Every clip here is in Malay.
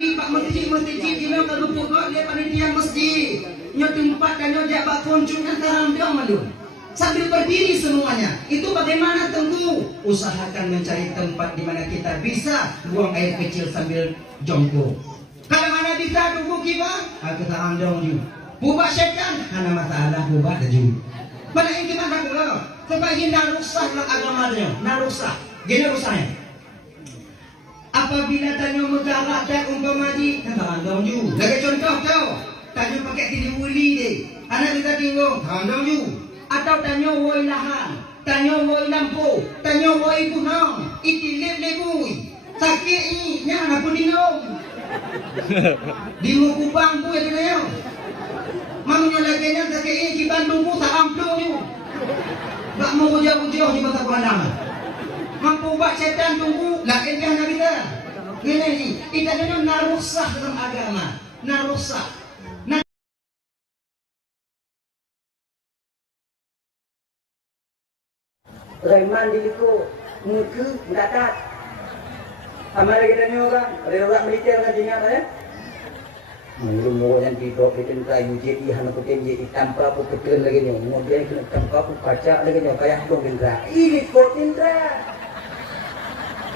Di pak masjid kilo kalau pokok dia panitia masjid. Nyo tempat dan nyo jabat koncun antara dong malu. Sambil berdiri semuanya. Itu bagaimana tunggu? Usahakan mencari tempat di mana kita bisa buang air kecil sambil jongkok. Kalau mana bisa tunggu kita, aku tak andong juga. Bubak syaitan, hana masalah bubak juga. Mana yang gimana kalau? Sebab ini narusak lah agamanya, narusak. Gini rusaknya. Apabila tanya megara dan umpamaji, kata andong juga. Lagi contoh kau, tanya pakai tidi uli deh. Anak kita tinggal, andong juga. Atau tanya woi lahan, tanya woi lampu, tanya woi gunung, itilip lebui. Sakit ini, nyana pun dingong. Di muku bangku ya kena. Mamunya lagi nya sakit ini di Bandung ku tak amplo ni. Bak mau jauh-jauh di mata pandang. Mampu bak setan tunggu lah dia nak kita. Gini ni, kita ni narusak dalam agama, narusak. Raiman diliku muka mendatat. Amal lagi tanya orang, ada orang militer kan jingat ya? Mulu mau yang tidur kita nak UJI hana putin jadi tanpa apa betul lagi ni. Kemudian kena tanpa apa kaca lagi ni kayak dong indra. Ini kot indra.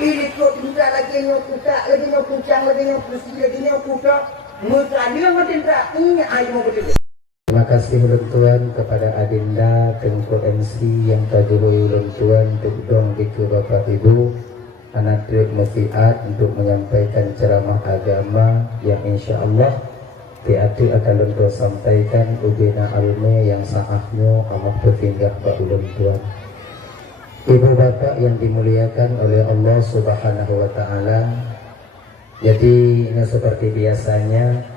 Ini kot indra lagi ni kuda lagi ni kucang lagi ni pusi lagi ni kuda. Muka dia kot indra. Ini air mau betul. Terima kasih ulun tuan kepada Adinda Tengku MC yang tajurui ulun tuan untuk dong ke Bapak Ibu anak trip Mufiat untuk menyampaikan ceramah agama yang insya Allah tiada akan ulun sampaikan ubina alme yang saahnya Allah bertinggah Pak ulun tuan. Ibu bapak yang dimuliakan oleh Allah Subhanahu wa Ta'ala. Jadi ini seperti biasanya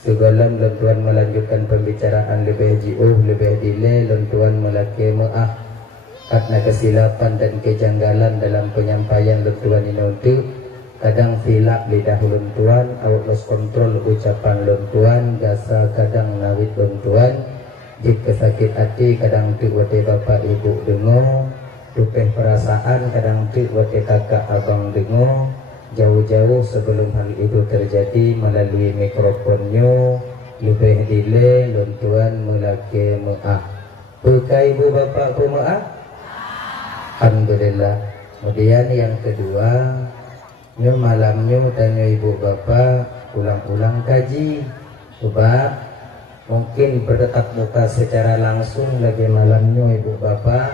Segalam lentuan melanjutkan pembicaraan lebih jauh, lebih delay, lentuan melaki maaf karena kesilapan dan kejanggalan dalam penyampaian lentuan ini untuk kadang silap lidah lentuan, out loss control ucapan lentuan, jasa kadang nawit lentuan, jika sakit hati kadang tu wate bapak ibu dengar, dupeh perasaan kadang tu wate kakak abang dengar. Jauh-jauh sebelum hal itu terjadi melalui mikrofonnya lebih delay lentuan melaki maaf. Bukai ibu bapak ku maaf? Alhamdulillah. Kemudian yang kedua, nyo malamnya tanya ibu bapak ulang-ulang kaji. Sebab mungkin bertatap muka secara langsung lagi malamnya ibu bapak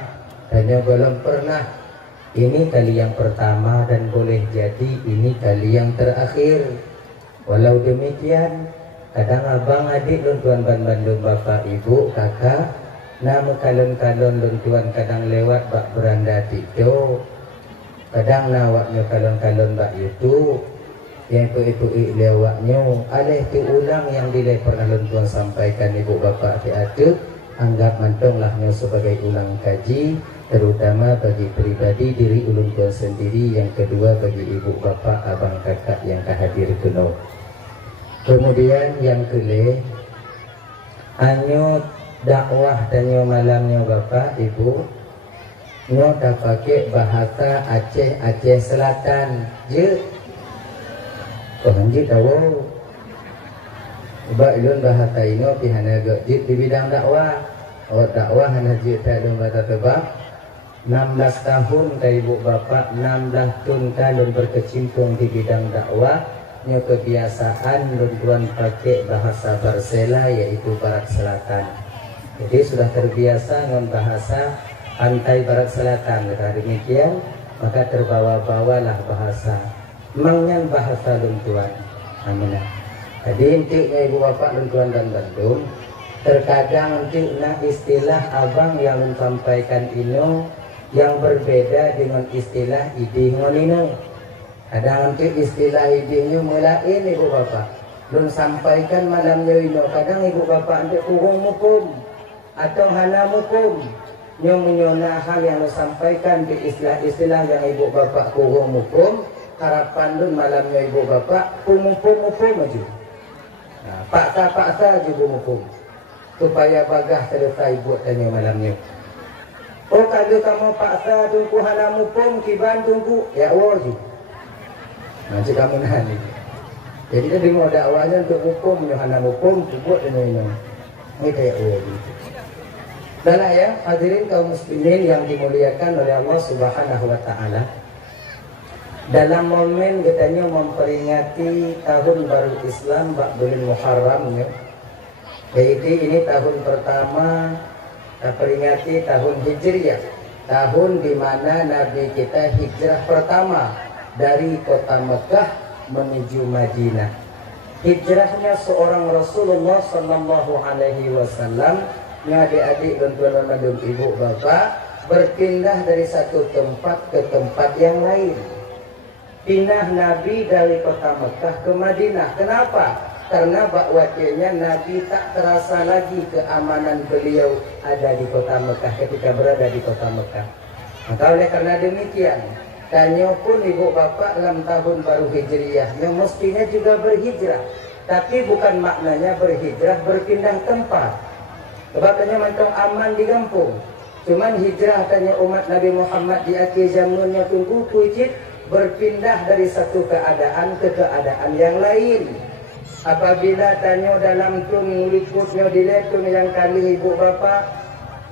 tanya belum pernah. Ini kali yang pertama dan boleh jadi ini kali yang terakhir. Walau demikian, kadang abang adik luntuan Bandung bapak ibu kakak, nama kalon-kalon luntuan kadang lewat bak beranda tido, kadang nawaknya kalon-kalon bak itu, yang itu lewatnya, alih tu ulang yang dilai pernah luntuan sampaikan ibu bapak tiada, anggap mantonglah sebagai ulang kaji. Terutama bagi pribadi diri ulun tuan sendiri, yang kedua bagi ibu bapak abang kakak yang hadir kuno. Kemudian yang kelih anyo dakwah danyo malamnya bapak ibu nyo dah pakai bahasa Aceh Selatan je kau hanji tahu sebab ulun bahasa ini pihana gajit di bidang dakwah. Dakwah hana je tak ada bahasa tebak 16 tahun ke ibu bapak, 16 tahun kalun berkecimpung di bidang dakwah. Nyo kebiasaan luntuan pakai bahasa Barsela yaitu Barat Selatan. Jadi sudah terbiasa dengan bahasa pantai Barat Selatan. Dengan demikian maka terbawa-bawalah bahasa mangnya bahasa luntuan. Amin. Jadi intinya ibu bapak luntuan dan Bandung terkadang intinya istilah abang yang menyampaikan ini yang berbeda dengan istilah ide ngonino. Kadang nanti istilah idenya mulain ibu bapak belum sampaikan malamnya ini. Kadang ibu bapak nanti kurung mukum atau hana mukum nyona hal yang disampaikan di istilah-istilah yang ibu bapak kurung mukum. Harapan dun malamnya ibu bapak mukum aja. Nah, paksa juga mukum supaya bagah selesai buat tanya malamnya. Oh kalau kamu paksa tunggu halamu pun kiban tunggu ya wajib. Macam kamu nani. Jadi dia mau dakwahnya untuk hukum, Yohana hukum, buat ini. Ini kayak gitu. Dan ya, hadirin kaum muslimin yang dimuliakan oleh Allah Subhanahu wa taala. Dalam momen katanya memperingati tahun baru Islam bulan Muharram ya. Jadi ini tahun pertama kita peringati tahun Hijriah, tahun di mana Nabi kita hijrah pertama dari kota Mekah menuju Madinah. Hijrahnya seorang Rasulullah Sallallahu Alaihi Wasallam, adik-adik dan tuan-tuan ibu bapak, berpindah dari satu tempat ke tempat yang lain. Pindah Nabi dari kota Mekah ke Madinah. Kenapa? Karena bakwatnya Nabi tak terasa lagi keamanan beliau ada di kota Mekah ketika berada di kota Mekah. Maka oleh karena demikian, tanya pun ibu bapak dalam tahun baru Hijriah yang mestinya juga berhijrah, tapi bukan maknanya berhijrah berpindah tempat. Sebab tanya mantong aman di kampung. Cuman hijrah tanya umat Nabi Muhammad di akhir zamannya tunggu kucit berpindah dari satu keadaan ke keadaan yang lain. Apabila tanya dalam tun liputnya diletun yang kali ibu bapa,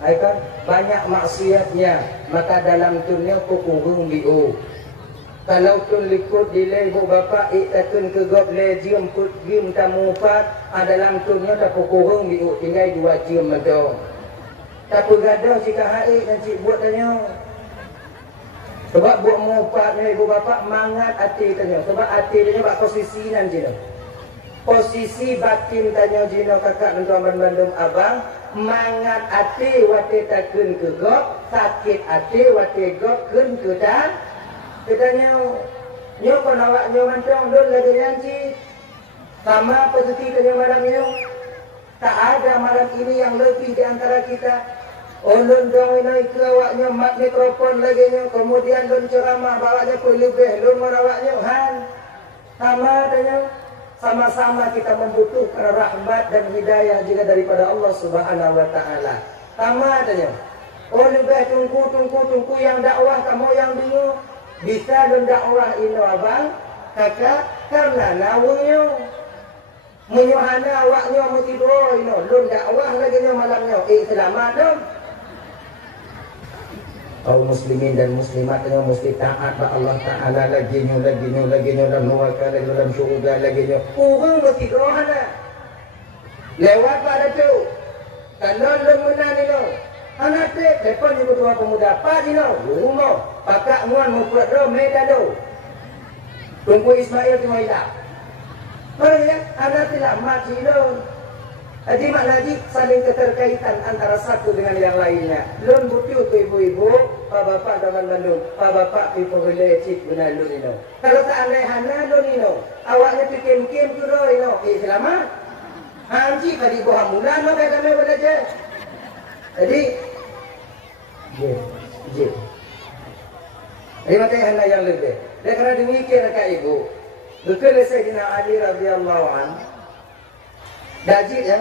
kan banyak maksiatnya, maka dalam tunnya kukurung biu. Kalau tun liput dile ibu bapa ikatun ke gob le jiem put jiem tamu pat, dalam tunnya tak kukurung biu tinggal 2 jiem medong. Tak pegadah jika hai dan cik buat tanya. Sebab buat mupatnya ibu bapa mangat hati tanya. Sebab hati tanya buat posisi nan jino. Posisi batin tanya jino kakak dan tuan Bandung abang, mangat hati wate takun ke gop, sakit hati wate gop kun ke dan. Katanya nyo kon awak nyo mantong don lagi janji. Sama posisi tanya malam nyo. Tak ada malam ini yang lebih di antara kita. Ulun dong naik ke awaknya mat mikrofon lagi nyo, kemudian lun ceramah bawanya ku lebih lun merawaknya han. Sama tanya, sama-sama kita membutuhkan rahmat dan hidayah juga daripada Allah Subhanahu wa taala. Sama tanya. Oh lebih tunggu yang dakwah kamu yang dulu bisa lun dakwah ino abang kakak karena nawunyo. Menyuhana awaknya mesti doa ino lun dakwah lagi nyo malamnya. Selamat dong. Kaum muslimin dan muslimat yang mesti taat pada Allah Ta'ala lagi nyo dan muwakal dalam syurga lagi nyo. Kurang mesti doa lewat pada tu. Kalau lu menang ni no. Anak te, depan ni ketua pemuda apa ni no. Rumah, pakak muan membuat doa medan do. Tunggu Ismail tu hilang. Mana ya? Anak tidak mati no. Jadi maknanya saling keterkaitan antara satu dengan yang lainnya. Lun butuh ke ibu-ibu, pak bapak dalam Bandung, pak bapak people related benar lun ini. Kalau tak aneh-aneh lun ini, awaknya pikir-pikir tu doh ini. Selamat. Hanci tadi buah mulan maka kami belajar. Jadi, je. Ini makanya hendak yang lebih. Dan kerana demikian kak ibu, betul Sayyidina Ali radhiyallahu anhu. Dajit ya,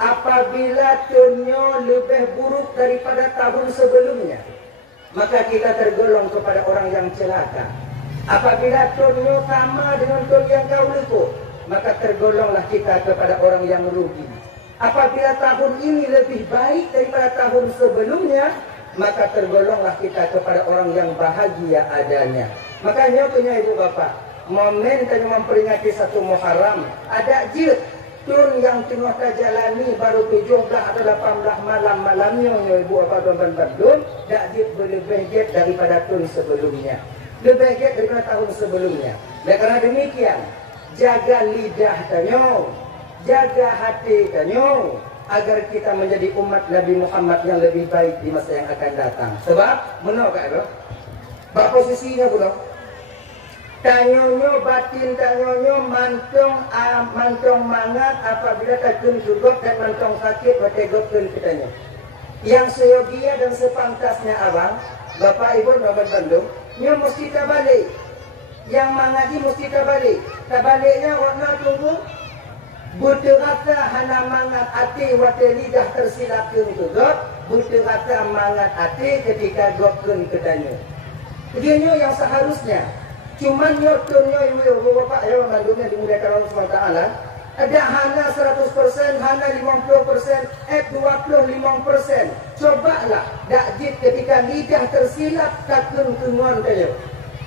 apabila tunyo lebih buruk daripada tahun sebelumnya, maka kita tergolong kepada orang yang celaka. Apabila tunyo sama dengan tun yang kau luput, maka tergolonglah kita kepada orang yang rugi. Apabila tahun ini lebih baik daripada tahun sebelumnya, maka tergolonglah kita kepada orang yang bahagia adanya. Makanya punya ibu bapa, momen tanya memperingati satu Muharram, ada jilid tun yang tengah terjalani baru 17 atau 18 malamnya ibu bapa dan Bandung, dak jilid berlebih jet daripada tun sebelumnya, lebih jet daripada tahun sebelumnya. Dan kerana demikian, jaga lidah tanyo, jaga hati tanyo, agar kita menjadi umat Nabi Muhammad yang lebih baik di masa yang akan datang. Sebab menolak itu, bak posisinya pula. Tanyonyo batin tanyonyo mantong mangat apabila takun gugot dan mantong sakit bategotun kitanya. Yang seyogia dan sepantasnya abang, bapak ibu bapak Bandung, nyo mesti terbalik. Yang mangaji mesti terbalik. Terbaliknya warna tunggu. Butuh rasa hana mangat hati wate lidah tersilapkan gugot, butuh rasa mangat hati ketika gotun kitanya. Begini yang seharusnya. Cuman nyotonnya ibu bapak ya mandunya dimuliakan Allah SWT. Ada hana 100%, hana 50%, 25%. Cobalah dakjit ketika lidah tersilap takun kengon kayo.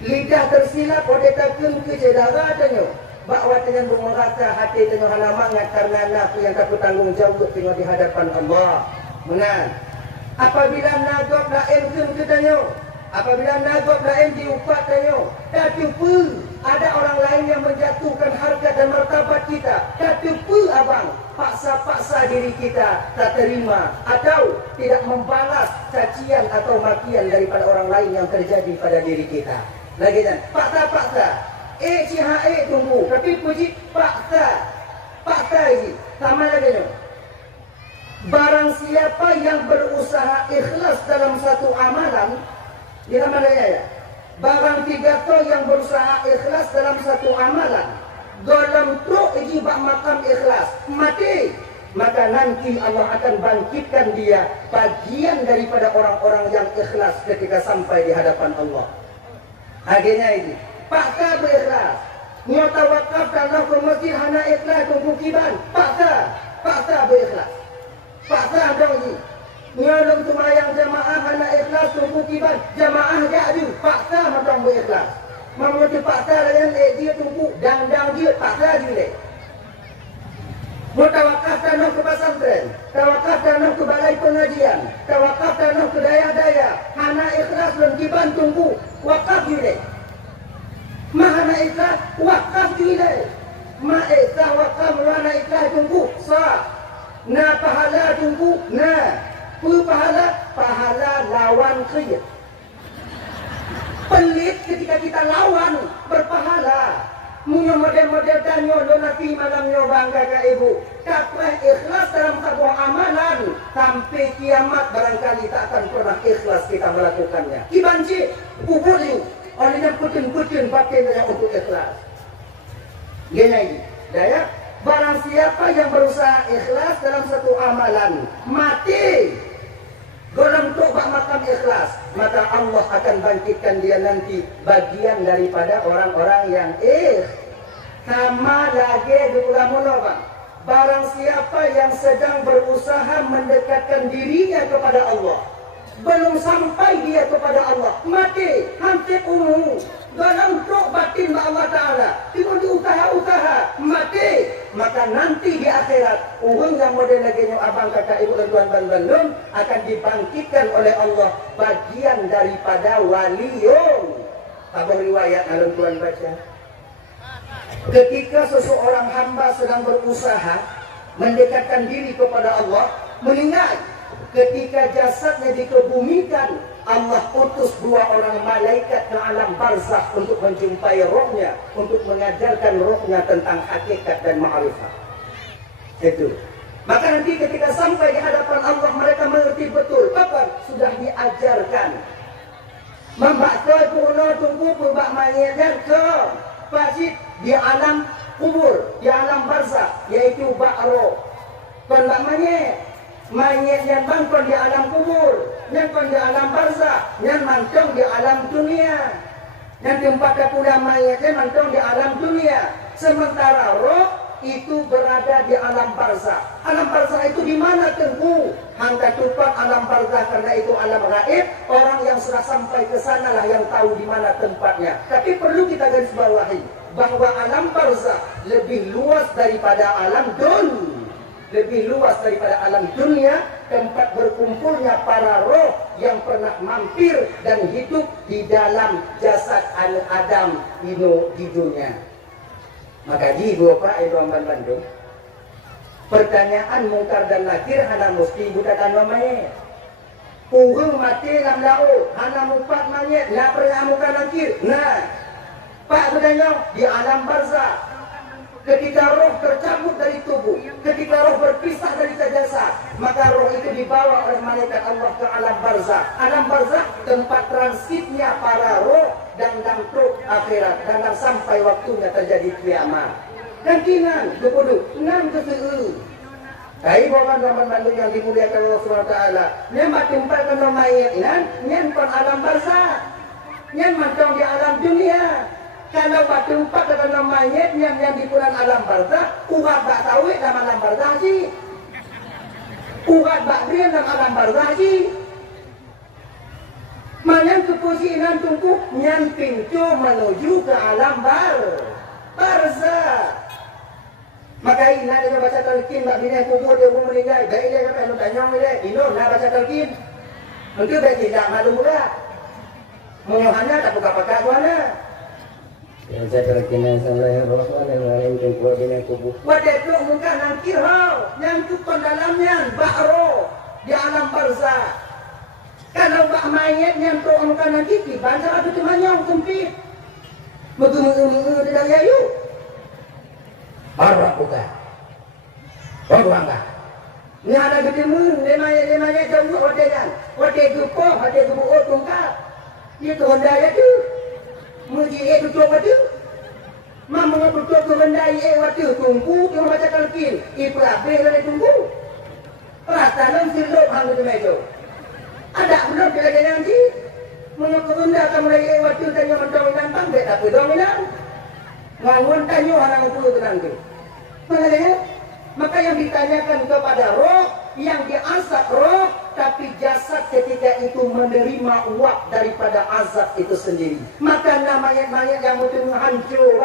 Lidah tersilap ode takun ke jedara kayo. Bahawa dengan bermerasa hati dengan hana mangat karena nafsu yang takut tanggung jawab tengok di hadapan Allah. Menang. Apabila nagok lain ke kayo. Apabila nagok lain diupat kayo. Tak cuba ada orang lain yang menjatuhkan harga dan martabat kita. Tak cuba abang paksa-paksa diri kita tak terima atau tidak membalas cacian atau makian daripada orang lain yang terjadi pada diri kita. Lagi kan? Paksa-paksa. Cihae tunggu. Tapi puji paksa. Paksa ini. Sama lagi ni. Barang siapa yang berusaha ikhlas dalam satu amalan, di mana ya? Barang tiga to yang berusaha ikhlas dalam satu amalan, dalam truk ijibak makam ikhlas, mati. Maka nanti Allah akan bangkitkan dia bagian daripada orang-orang yang ikhlas ketika sampai di hadapan Allah. Akhirnya ini, paksa berikhlas. Nyata wakaf dan ke masjid hana ikhlas tunggu kiban. Paksa berikhlas. Paksa dong ini. Nyolong semayang jamaah hana ikhlas tunggu kiban. Jamaah jadi paksa macam berikhlas. Mamuti paksa dengan dia tunggu dang dia paksa dia. Mau tawakaf tanah ke pesantren, tawakaf tanah ke balai pengajian, tawakaf tanah ke daya-daya, hana ikhlas dan kiban tunggu wakaf dia. Mahana ikhlas wakaf dia. Ma ikhlas wakaf mahana ikhlas tunggu sah. Na pahala tunggu na. Pahala lawan khayat. Pelit ketika kita lawan berpahala. Punya model-model tanyo donati malamnya bangga ke ibu. Kapan ikhlas dalam sebuah amalan sampai kiamat barangkali tak akan pernah ikhlas kita melakukannya. Kibanci kubur you. Olehnya putin-putin pakai daya untuk ikhlas. Gini daya. Barang siapa yang berusaha ikhlas dalam satu amalan mati golong tobat makam ikhlas, maka Allah akan bangkitkan dia nanti bagian daripada orang-orang yang sama lagi dulu bang. Barang siapa yang sedang berusaha mendekatkan dirinya kepada Allah, belum sampai dia kepada Allah, mati hampir umum dalam truk batin Allah Ta'ala, tidak diusaha-usaha mati, maka nanti di akhirat orang yang model lagi abang kakak ibu dan tuan bandung akan dibangkitkan oleh Allah bagian daripada waliyun. Abang riwayat alam tuan baca, ketika seseorang hamba sedang berusaha mendekatkan diri kepada Allah, meninggal, ketika jasadnya dikebumikan, Allah utus dua orang malaikat ke alam barzakh untuk menjumpai rohnya, untuk mengajarkan rohnya tentang hakikat dan ma'rifat. Itu. Maka nanti ketika sampai di hadapan Allah, mereka mengerti betul apa sudah diajarkan. Membaca kuno tunggu pembak mayatnya ke pasir di alam kubur, di alam barzakh, yaitu ba'ro. Pembak mayat yang bangkon di alam kubur, yang di alam barzakh, yang mantong di alam dunia. Yang tempat pula mayatnya mantong di alam dunia. Sementara roh itu berada di alam barzakh. Alam barzakh itu di mana tengku? Hangga tupat alam barzakh karena itu alam gaib. Orang yang sudah sampai ke sana lah yang tahu di mana tempatnya. Tapi perlu kita garis bawahi bahwa alam barzakh lebih luas daripada alam dunia. Lebih luas daripada alam dunia, tempat berkumpulnya para roh yang pernah mampir dan hidup di dalam jasad Adam di dunia. Maka di Bapak Ibu Amban Bandung, pertanyaan mungkar dan nakir hana mesti bukan namanya. Urung mati dalam laut, hana mupat manyet, nak pernah muka nakir. Nah, Pak bertanya di alam barzakh. Ketika roh tercabut dari tubuh, ketika roh berpisah dari jasad, maka roh itu dibawa oleh malaikat Allah ke alam barzakh. Alam barzakh tempat transitnya para roh dan truk akhirat, dan sampai waktunya terjadi kiamat. Dan kinan, dulu, nan keseu. Kai bawa zaman Bandung yang dimuliakan Allah SWT. Nya tempat kena mayat nan, nyan pan alam barzakh. Nyan macam di alam dunia. Kalau batu empat dalam mayat yang di bulan alam barzah, urat bak tawid dalam alam barzah ji. Urat bak rian dalam alam barzah ji. Manyan kepusinan tungku nyan pintu menuju ke alam barzah. Maka ina dia baca talqin bak bina kubur dia pun meninggal. Baik dia kata lu tanya dia, ino nak baca talqin. Mungkin baik tidak malu pula. Menyohannya tak buka pakai mana. Yang saya terkena salah Rahman yang lain jumpa bina kubur. Wadah tu muka nangkir hau. Yang tu dalamnya bakro di alam barzah. Kalau bak mayat yang tu muka nangkir, baca ada temanya sempit. Megu-megu di dalam ayu. Baru buka. Baru angkat. Ni ada ketemu, lemanya jauh hotelan. Hotel jumpa, hotel jumpa tungkat. Dia tu Honda ya tu. Muji tutup tu. Mama tutup tu Honda waktu tunggu dia baca talqin. Ibu habis dia tunggu. Perasaan sirup hang tu meja. Ada belum dia lagi nanti. Mengapa Honda akan mulai waktu tanya mendominan bang tak apa dominan. Ngangun tanya orang itu nanti. Mana dia? Maka yang ditanyakan kepada roh, yang diazab roh, tapi jasad ketika itu menerima uap daripada azab itu sendiri. Maka mayat-mayat yang betul hancur.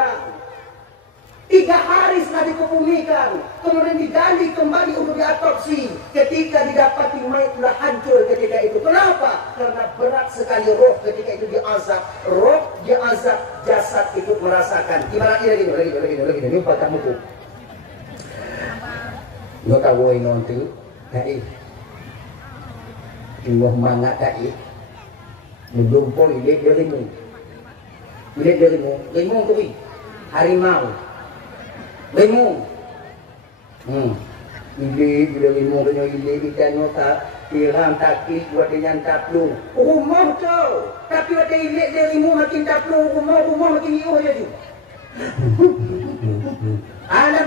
3 hari setelah dikebumikan, kemudian digali kembali untuk diotopsi. Ketika didapati mayat sudah hancur ketika itu. Kenapa? Karena berat sekali roh ketika itu diazab. Roh diazab, jasad itu merasakan. Gimana ini lagi. Ini patah muka. Nggak tahu ini nanti. Tadi. Tunggu mangga tadi. Mendumpul ide dirimu. Ide dirimu. Limau tu. Harimau. Limau. Ide bila limau kena ide ikan nota. Tiram takik buat dia taplu. Rumah tu. Tapi ada ide dia limau makin taplu. Rumah makin iuh jadi. Dalam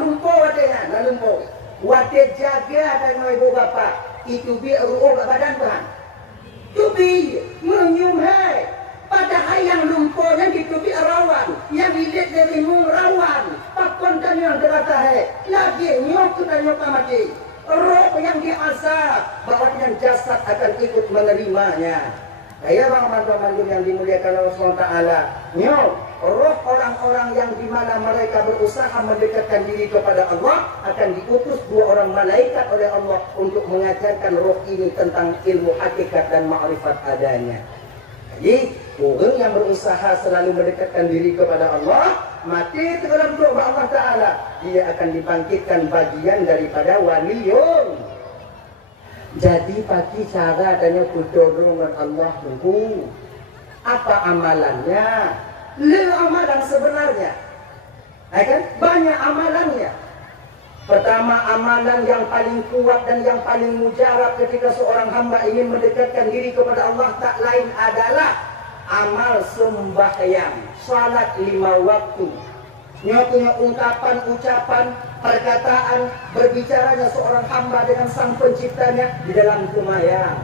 lumpur ada dalam lumpur. Wadah jaga dengan ibu bapa. Itu biar ruh badan Tuhan. Itu biar menyum hai. Padahal yang lumpurnya itu biar rawan. Yang lilit dari mung rawan. Pakon tanya derata hai. Lagi nyok kita nyok mati. Roh yang diazab. Bahwa yang jasad akan ikut menerimanya. Saya bang-bang yang dimuliakan Allah SWT. Nyok. Roh orang-orang yang di mana mereka berusaha mendekatkan diri kepada Allah akan diutus 2 orang malaikat oleh Allah untuk mengajarkan roh ini tentang ilmu hakikat dan ma'rifat adanya. Jadi orang yang berusaha selalu mendekatkan diri kepada Allah mati dalam doa Allah Ta'ala, dia akan dibangkitkan bagian daripada waliyun. Jadi pagi cara adanya kudodongan Allah tunggu. Apa amalannya? Amalan sebenarnya, kan? Banyak amalannya. Pertama, amalan yang paling kuat dan yang paling mujarab ketika seorang hamba ingin mendekatkan diri kepada Allah tak lain adalah amal sembahyang, salat 5 waktu. Punya ungkapan, ucapan, perkataan, berbicaranya seorang hamba dengan sang penciptanya di dalam sembahyang.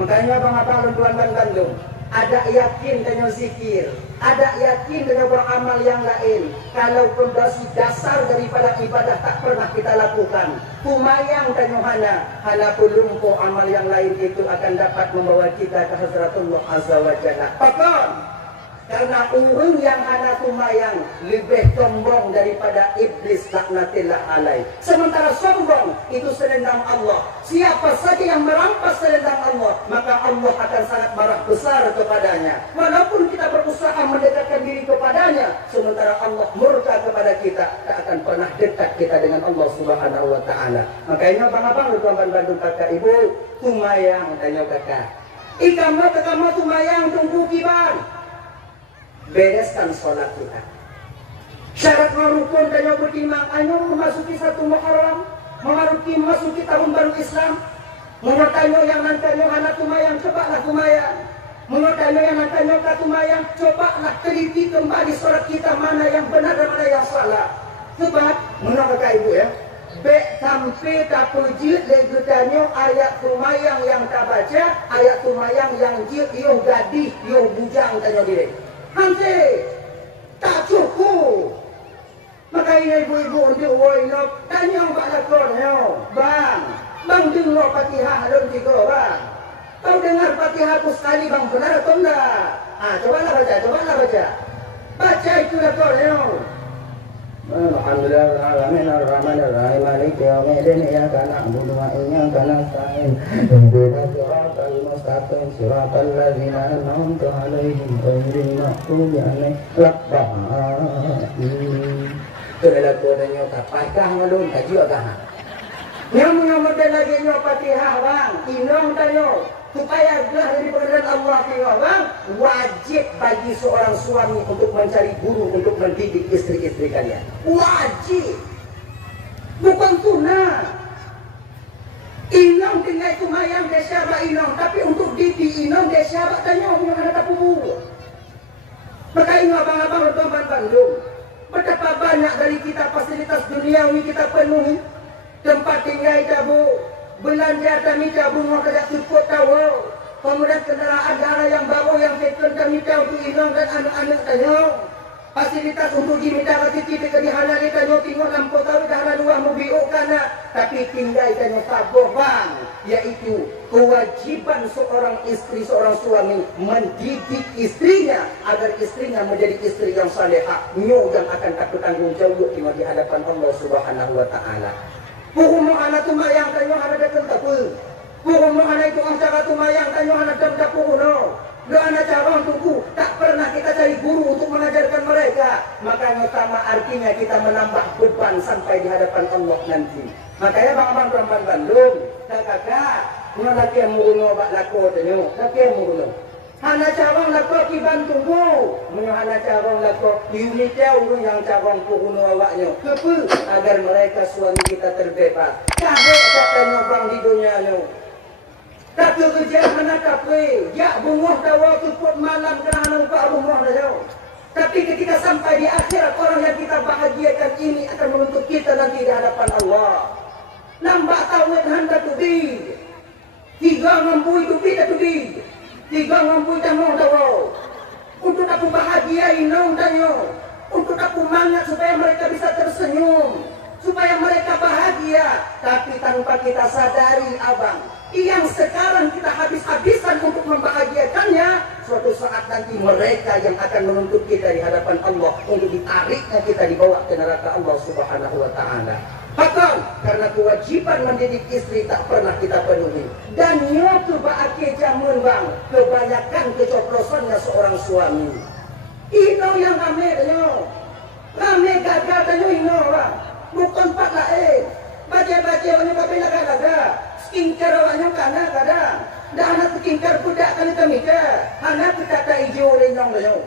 Makanya abang-abang tuan dan Bandung, ada yakin dengan zikir, ada yakin dengan beramal yang lain. Kalau fondasi dasar daripada ibadah tak pernah kita lakukan, kumayang dan hana pelumpuh amal yang lain itu akan dapat membawa kita ke Hazratullah Azza wa Jalla. Pakon, karena orang yang hana kumayang lebih sombong daripada iblis laknatillah alaih. Sementara sombong itu selendang Allah. Siapa saja yang merampas selendang Allah, maka Allah akan sangat marah besar kepadanya. Walaupun kita berusaha mendekatkan diri kepadanya, sementara Allah murka kepada kita, tak akan pernah dekat kita dengan Allah Subhanahu wa Ta'ala. Makanya abang-abang, tuan-tuan Bandung, kakak ibu, kumayang tanya kakak. Ikama kumayang tunggu kibar. Bereskan sholat kita. Syarat rukun dan yang bertimang hanya memasuki 1 Muharram, memasuki tahun baru Islam. Menurut yang nantanya anak kumayang, cobalah kumayang. Menurut yang nantanya kumayang, cobalah teliti kembali sholat kita mana yang benar dan mana yang salah. Sebab menurut kakak ibu ya, Bek sampai tak pujit legutannya ayat kumayang yang tak baca, ayat kumayang yang jid, yo gadis, yo bujang tanya diri. Hansi tak cukup. Makanya ibu-ibu untuk wainok tanya Pak Lakonnya, bang dengar Fatihah dalam 3 bang. Kau dengar Fatihah aku sekali bang, benar atau enggak? Cobalah baca. Baca itu Lakonnya. Alhamdulillahirrahmanirrahim ar-rahmanirrahim maliki yaumiddin iyyaka na'budu wa iyyaka nasta'in ihdinas siratal mustaqim siratal ladzina an'amta 'alaihim ghairil maghdubi 'alaihim waladdallin. Kena lakonnya kapakah ngalun kajua kah? Yang model lagi nyo Fatihah bang, inong tayo supaya gelah dari pengadilan Allah tinggal bang, wajib bagi seorang suami untuk mencari guru untuk mendidik istri-istri kalian. Wajib, bukan sunnah. Inong tinggal itu mayang desyaba inong, tapi untuk didik inong desyaba tanya yang ada tapu. Maka ini abang-abang bertobat Bandung. Betapa banyak dari kita fasilitas duniawi kita penuhi. Tempat tinggal cabu, belanja kami cabu mau kerja cukup tahu. Kemudian kendaraan darah yang bawa yang second kami tahu untuk inong dan anak-anak tahu. Fasilitas untuk diminta rezeki dekat di halal kita tengok lampu tahu dah ada 2 mobil kana, tapi tinggal tanya sabar bang, yaitu kewajiban seorang istri seorang suami mendidik istrinya agar istrinya menjadi istri yang salehah, nyo yang akan takut tanggung jawab di hadapan Allah Subhanahu wa taala. Pukul mo anak tumayang tanyo anak datang tapu. Pukul mo anak itu angcara tumayang tanyo anak datang tapu no. Doa cara tunggu, tak pernah kita cari guru untuk mengajarkan mereka. Makanya sama artinya kita menambah beban sampai di hadapan Allah nanti. Makanya bang-bang perempuan Bandung, kakak, laki yang murno bak lako tanyo, laki yang murno. Hana carong lako kiban tunggu, hana carong lako unitnya urung yang carong puhuno awaknya. Kepu agar mereka suami kita terbebas. Kabeh katanya bang di dunia nyo. Tak kerja mana kafe, ya bunguh tawa tuput malam kerana upah rumah dah. Tapi ketika sampai di akhirat orang yang kita bahagiakan ini akan menuntut kita nanti di hadapan Allah. Nampak tawet handa tubi, 3 ngambui tubi tak tubi, 3 ngambui tamu tawa. Untuk aku bahagia inong tanyo, untuk aku mangat supaya mereka bisa tersenyum, supaya mereka bahagia. Tapi tanpa kita sadari abang, yang sekarang kita habis-habisan untuk membahagiakannya, suatu saat nanti mereka yang akan menuntut kita di hadapan Allah untuk ditariknya kita dibawa ke neraka Allah Subhanahu wa taala. Bahkan karena kewajiban mendidik istri tak pernah kita penuhi. Dan nyoto baake jamun bang, kebanyakan kecoplosannya seorang suami. Ino yang rame gagal tanyo ino bang. Bukan pak lain. Baca-baca orang kabeh laga-laga. Skincare awaknya kana kadang. Dah anak skincare budak kan kami ke. Anak kita tak hijau lenyong lenyong.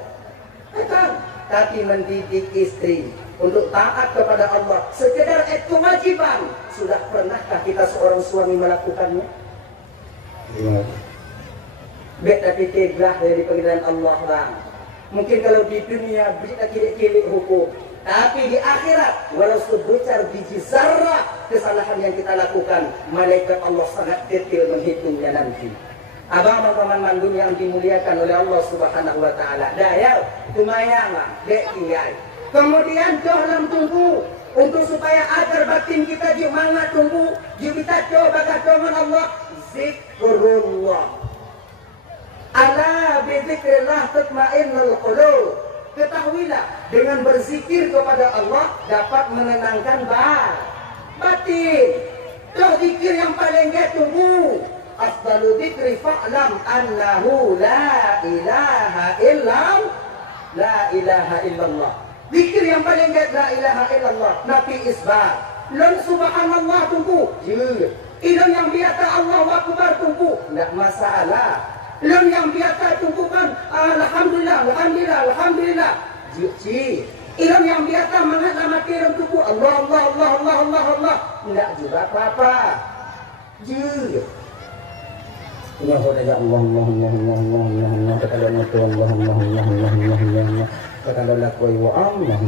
Kan? Tapi mendidik istri untuk taat kepada Allah sekedar kewajiban. Sudah pernahkah kita seorang suami melakukannya? Bet tapi teglah dari pengadilan Allah bang. Mungkin kalau di dunia berita kilik-kilik hukum, tapi di akhirat walau sebesar biji zarrah kesalahan yang kita lakukan, malaikat Allah sangat detail menghitungnya nanti. Abang teman Bandung yang dimuliakan oleh Allah Subhanahu wa taala. Dayau lumayan lah, dek tinggal. Kemudian dalam tunggu untuk supaya agar batin kita semangat tunggu, kita coba dengan Allah zikrullah. Ala bi zikrillah tatma'innul qulub. Ketahuilah dengan berzikir kepada Allah dapat menenangkan batin. Tuh zikir yang paling gak tunggu. Afdalu dzikri fa'lam annahu la ilaha illallah. Zikir yang paling gak la ilaha illallah. Nabi isbat. Lon subhanallah tunggu. Ilon yang biasa Allahu akbar tunggu. Enggak masalah. Lon yang biasa tunggu kan alhamdulillah. Ji. Ilon yang biasa mangat nama kirim tunggu Allah. Enggak juga apa-apa. Ji. Ya Allah kata lakoi wa Allah.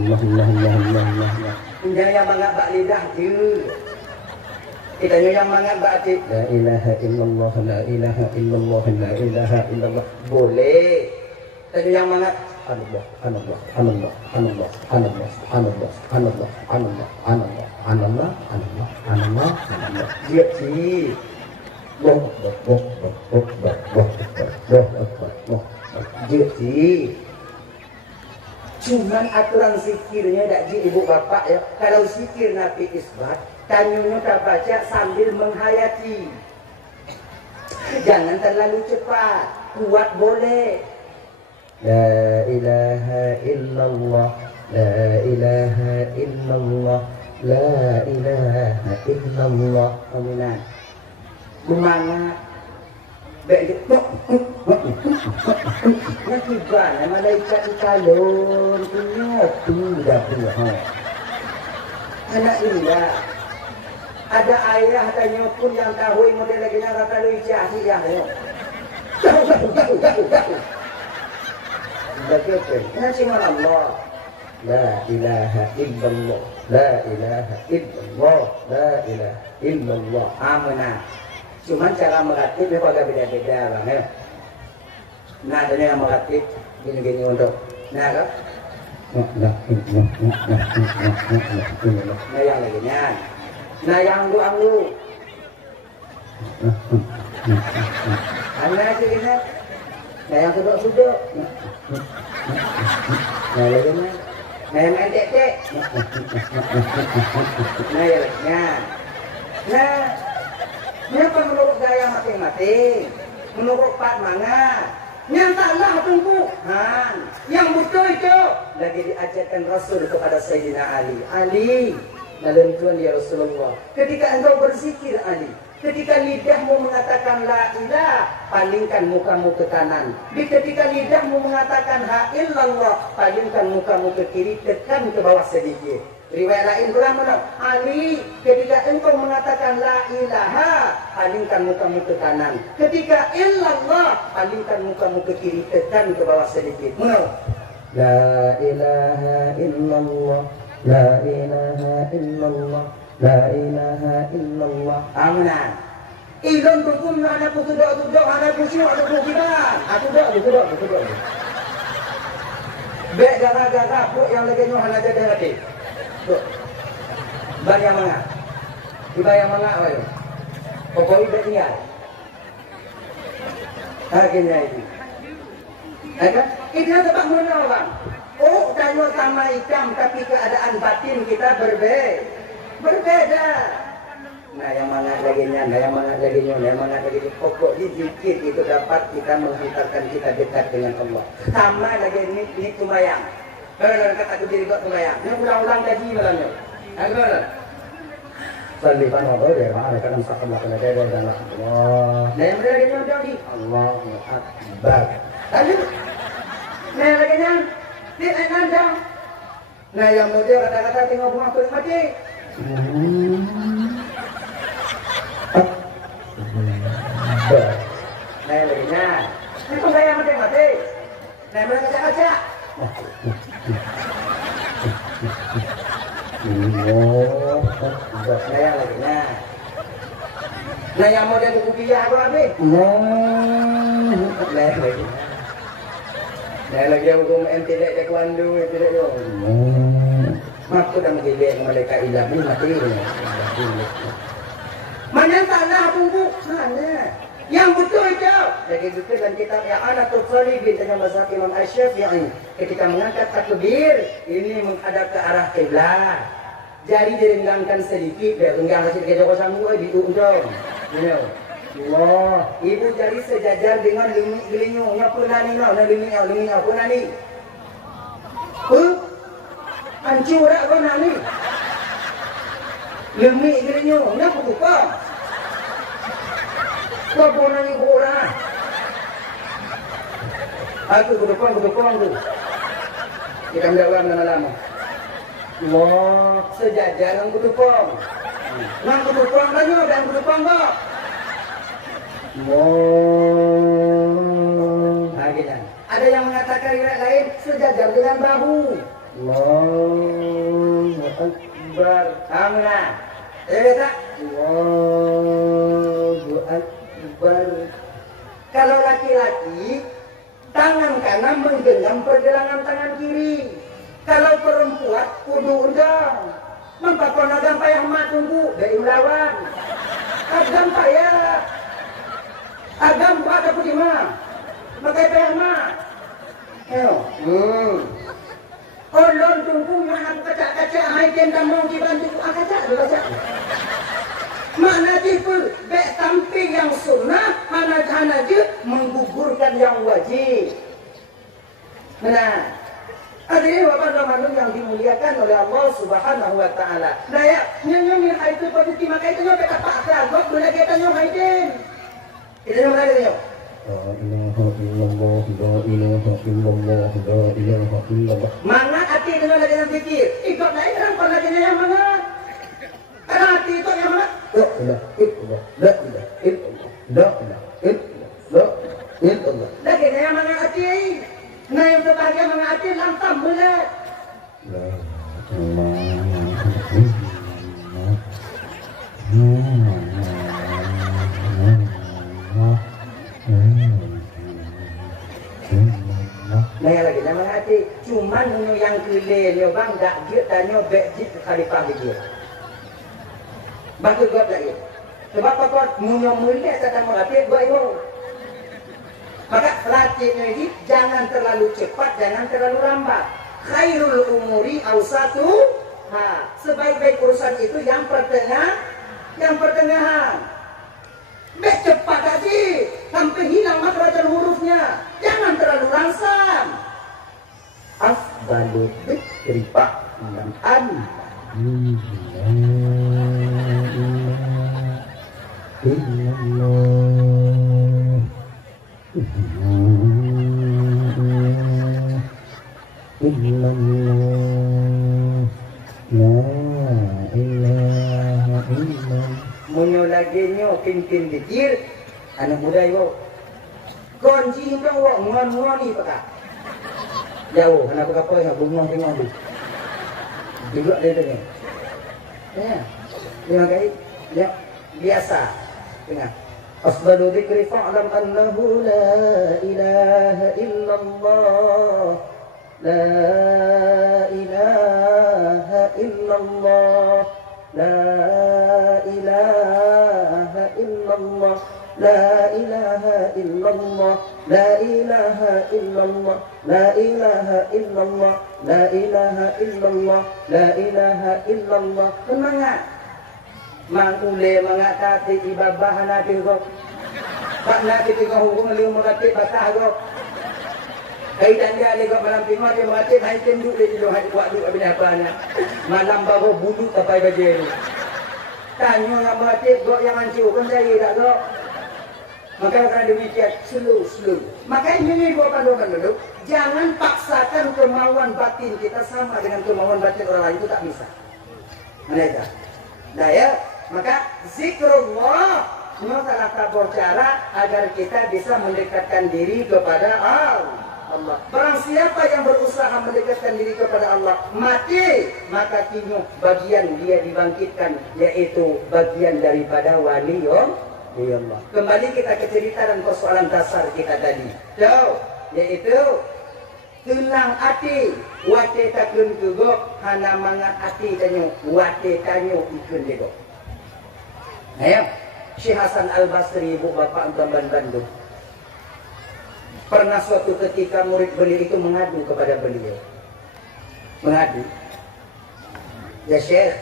Jangan yang mangat bak lidah je. Kita yang mangat bak hati. La ilaha illallah, la ilaha illallah, la ilaha illallah. Boleh. Kita yang mangat subhanallah, subhanallah, subhanallah, subhanallah, subhanallah, subhanallah, subhanallah, subhanallah, subhanallah, subhanallah, subhanallah, subhanallah, subhanallah. Dia sih. Dia sih. Cuman aturan zikirnya tak ji ibu bapak ya. Kalau zikir Nabi isbat, tanyunya tak baca sambil menghayati. Jangan terlalu cepat, kuat boleh. La ilaha illallah, la ilaha illallah, la ilaha illallah. Aminan. Semangat. Baik Nakibana malaikat ikalon punya tidak punya. Anak indah. Ada ayah tanya pun yang tahu model lagi nak kata lu ijah ya. Jauh. Begitu. Nasi Allah. La ilaha illallah, la ilaha illallah, la ilaha illallah. Amanah. Cuman cara melatih agak beda-beda bang ya. Nah ada yang melatih gini-gini untuk nah kan? Nah yang lagi nya. Nah yang anggu. Anak gini. Nah yang sudut. Nah lagi nya. Nah yang endek. Nah yang lagi nya. Nah kenapa menurut gaya masing-masing? Menurut Pak Manga? Yang salah tunggu. Yang betul itu lagi diajarkan Rasul kepada Sayyidina Ali. Ali, dalam Tuhan ya Rasulullah. Ketika engkau berzikir Ali, ketika lidahmu mengatakan la ilah, palingkan mukamu ke kanan. Ketika lidahmu mengatakan ha illallah, palingkan mukamu ke kiri, tekan ke bawah sedikit. Riwayat lain pula mana? Ali, ketika engkau mengatakan la ilaha, palingkan mukamu ke kanan. Ketika illallah, palingkan mukamu ke kiri, tekan ke bawah sedikit. Mana? La ilaha illallah, la ilaha illallah, la ilaha illallah. Amanah. Ilon tukum ada tuduk, ada kusyuk, ada kukiban. Tuduk. Bek gara-gara puk yang lagi nyuhan aja dah hati. Tuh. Bayang mangak. Dibayang mangak apa itu? Pokoknya udah niat. Akhirnya itu. Kan? Itu sebab mana orang? Oh, tanya sama ikan tapi keadaan batin kita berbeda. Nah yang mangak lagi pokok di zikir itu dapat kita menghantarkan kita dekat dengan Allah. Sama lagi ini sembahyang. Kalau kata aku jadi buat sembahyang, ini ulang-ulang kaji malamnya. Agak Salli panah dari mana kan sakam lah dari dan Allah. Nah yang berada di mana Allahu Akbar. Lalu, nah lagi tidak ada. Nah yang muda kata-kata tengok bunga kulit mati. Nah lagi ini pun saya mati. Nah mereka kaca-kaca. Saya lagi nah yang model buku piyah apa habis? Lagi hukum tidak taekwondo tidak yo. Mak dah menjadi mereka ilah ni mati. Mana salah tunggu mana? Yang betul itu. Lagi betul dan kita yang anak tutsali bin dengan mazhab Imam Asy-Syafi'i ketika mengangkat takbir ini menghadap ke arah kiblat. Jari direnggangkan sedikit, biar renggang sedikit ke jauh sama di ujung. Allah, ibu jari sejajar dengan liminya pun nani no, liminya pun nani. Hancur apa nani? Liminya, nak buka. Kau pun nani kurang. Aku kedukang tu. Kita mendalam lama-lama. Wah, sejajar yang kutupang. Nang kutupang kan yo, dan kutupang kok. Wah, kan. Ada yang mengatakan riwayat lain sejajar dengan bahu. Allahu Akbar. Amanah. Kata Allahu Akbar. kalau laki-laki Tangan kanan menggenggam pergelangan tangan kiri. Kalau perempuan kudu undang. Mempakon agam payah mak tunggu dari lawan. Agam payah. Agam buat apa di mak? Makai payah mak. Ayo. Olon tunggu yang aku kacak-kacak hai tenda mau dibantu kacak baca. Mana tipu bek tampil yang sunnah hana je menggugurkan yang wajib. Nah, hadirin bapak dan ibu yang dimuliakan oleh Allah Subhanahu wa taala. Nah ya, nyanyi hai itu posisi maka itu nyampe tak kagok boleh kita nyoh hai den. Kita nyoh lagi nyoh. La ilaha illallah, la ilaha illallah, la ilaha illallah. Mangat hati dengan lagi yang fikir. Ikut lain kan pada lagi yang mangat. Karena hati itu yang mangat. La ilaha illallah, la ilaha illallah, la ilaha illallah, la illallah. Lagi yang mangat hati. Nah yang terbahagia mangat hati lantam boleh. La ilaha illallah. Nah lagi nama hati cuman yang kelih dia bang dak dia tanya bek jit khalifah dia. Bagus buat lagi. Sebab apa munyo mulia tak mau latih buat itu. Maka latihnya ini jangan terlalu cepat, jangan terlalu lambat. Khairul umuri awsatu. Sebaik-baik urusan itu yang pertengahan. Bek cepat aja sampai hilang makhraj hurufnya. Jangan terlalu langsam. Afdalu dzikri ba'dal an. Munyo lagi nyo kin dikir anak muda itu konji itu ngon ni pakak jauh kenapa kapal yang bungong tu juga dia tu ya dia kali ya biasa dengar afdalu dzikri fa'lam annahu la ilaha illallah la ilaha illallah la ilaha illallah la ilaha illallah la ilaha illallah la ilaha illallah la ilaha illallah la ilaha illallah semangat mangule mangakati ibabah nabi kok pak nabi tiga hukum liu mengatik batah kok kaitan dia dia kok malam timur dia mengatik hai tenduk dia tidur hai buat duk abis apanya malam baru buduk sampai baju ni tanya yang mengatik kok yang hancur kan saya tak kok. Maka karena demikian slow. Makanya ini bukan dulu. Jangan paksakan kemauan batin kita sama dengan kemauan batin orang lain, itu tak bisa. Mereka. Nah ya, maka zikrullah menata cara agar kita bisa mendekatkan diri kepada Allah. Barang siapa yang berusaha mendekatkan diri kepada Allah mati, maka kini bagian dia dibangkitkan, yaitu bagian daripada wali Allah. Kembali kita ke cerita dan persoalan dasar kita tadi. Yaitu tenang hati, wate takun kegok, hana mangat hati tanyo, wate tanyo ikun degok. Ayo, Syekh Hasan Al-Basri, ibu bapak Gamban Bandung. Pernah suatu ketika murid beliau itu mengadu kepada beliau. Mengadu. Ya Syekh,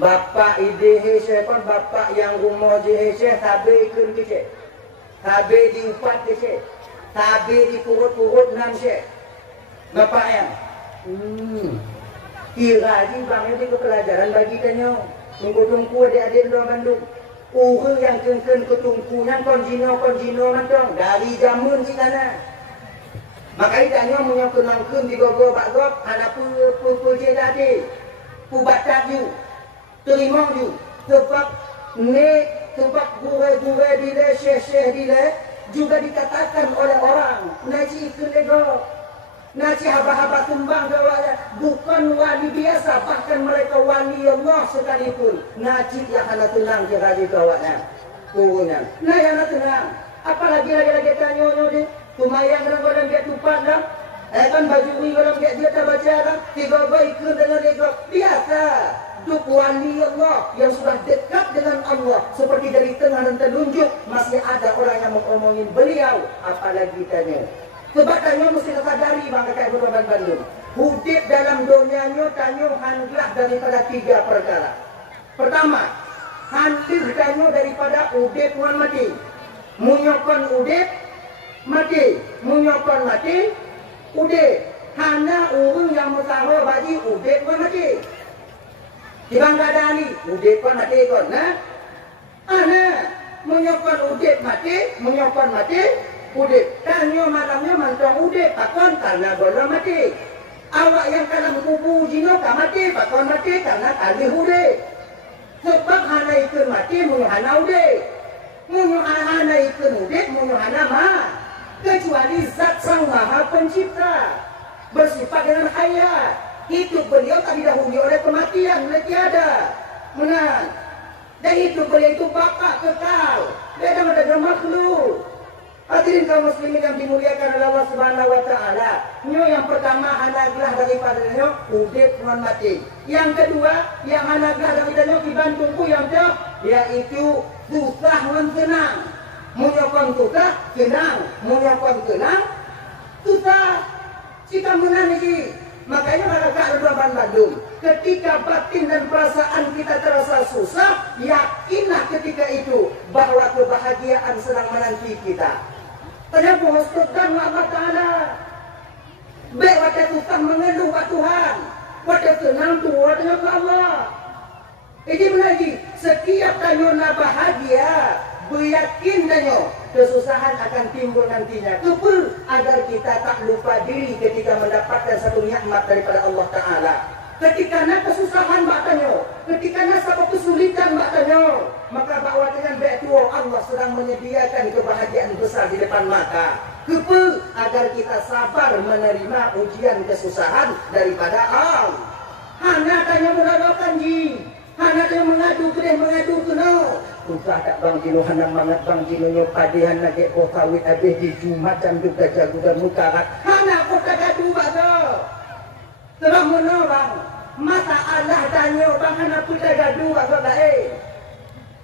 bapak ide Syekh, bapak yang rumah je Syekh, tabe ikun ke Syekh. Tabe diupat ke Syekh. Tabe dikurut-kurut nan Syekh. Bapak yang kira di bang itu pelajaran bagi tanya. Tunggu-tunggu adik-adik luar Bandung. Uru yang kengken ketungkunan konjino mantong dari jamun si kana. Maka ditanya punya kenangkeun di gogo bakgop anak pu je tadi. Pu baca ju. Terima ju. Sebab ne sebab gure dile syekh dile juga dikatakan oleh orang naji ikut ego. Naji haba-haba tumbang gawanya bukan wali biasa, bahkan mereka wali Allah sekalipun. Naji yang anak tenang dia tadi gawanya. Kurungan. Nah yang anak tenang. Apalagi lagi tanya-nyo dia. Tumayang orang dia tupat dah. Kan baju ni orang dia tak baca dah. Tiga ikut dengan ego. Biasa. Duk wali Allah yang sudah dekat dengan Allah. Seperti dari tengah dan telunjuk. Masih ada orang yang mengomongin beliau. Apalagi tanya. Sebab tanya mesti tersadari bang kakak Guru Bandung. Hudib dalam dunianya tanya handlah daripada 3 perkara. Pertama, handil tanya daripada udib wan mati. Munyokon udib mati. Munyokon mati udib. Hana urung yang mutaho bagi udib wan mati. Dibang kadani udib wan mati kon nah. Ana munyokon udib mati, munyokon mati udib. Tanya malamnya mantong udib pakon karena golong mati. Awak yang kalah kubu jino tak mati, pakon mati karena kali udib. Sebab hana ikut mati, munyuhana udib. Munyuhana ikut udib, munyuhana mah. Kecuali zat sang maha pencipta. Bersifat dengan hayat. Hidup beliau tak didahului oleh kematian, oleh tiada. Menang. Dan hidup beliau itu bapak kekal. Beda dengan makhluk. Hadirin kaum muslimin yang dimuliakan oleh Allah Subhanahu wa taala. Nyo yang pertama anaglah daripada nyo udip wan mati. Yang kedua yang anaglah daripada nyo dibandungku yang jauh yaitu susah wan senang. Munyokon susah senang, munyokon senang susah. Jika menang lagi. Makanya kakak Reban Bandung, ketika batin dan perasaan kita terasa susah, yakinlah ketika itu bahwa kebahagiaan sedang menanti kita. Tanya mengusulkan Allah Ta'ala. Baik wadah susah mengeluh ke Tuhan. Wadah senang tu wadahnya ke Allah. Ini lagi, setiap tanya bahagia, beryakin tanya kesusahan akan timbul nantinya. Kepul agar kita tak lupa diri ketika mendapatkan satu nikmat daripada Allah Ta'ala. Ketika nak kesusahan maknanya, ketika nak satu kesulitan maknanya, maka bahawa dengan baik tua Allah sedang menyediakan kebahagiaan besar di depan mata. Kepul agar kita sabar menerima ujian kesusahan daripada Allah. Hana tanya melakukan ji, hana tanya mengadu kena. Susah tak bang Jino, hana mangat bang Jino nyo padihan nak kek kau kawit habis di Jumatan juga jago dan mukarat. Hana kau tak gaduh baga. Sebab mana bang? Masalah tanya bang hana pun tak gaduh baga baik.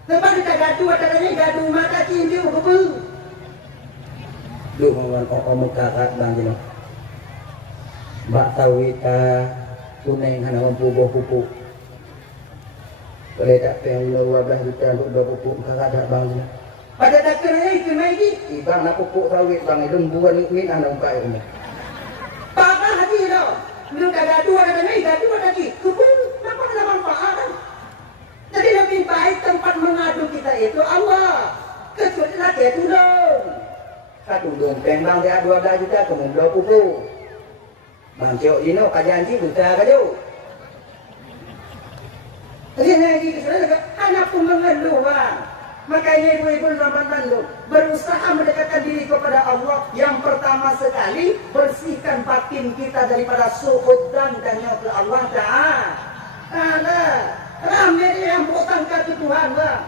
Sebab kita gaduh adanya gaduh mata cinta apa? Duh mawan mukarat bang Jino. Bak tawit tunai hana mampu bawa pupuk. Boleh tak pengen 12 juta untuk 2 pupuk kakak tak bang Jino. Pada tak kena lagi. Bang nak pupuk sawit bang itu buat ni anak umpai ini. Papa hati dah. Lu tak gaduh lagi. Kupun nampak ada manfaat. Jadi lebih baik tempat mengadu kita itu Allah. Kecuali lagi itu dong. Satu dompeng bang dia 12 juta kemudian 2 pupuk. Bang Cok Jino kajanji buta kaju. Jadi lagi anak pun mengeluh bang. Makanya ibu-ibu Reban Bandung berusaha mendekatkan diri kepada Allah. Yang pertama sekali bersihkan batin kita daripada suhud dan ke Allah Ta'ala. Ramai yang bertangkap ke Tuhan bang.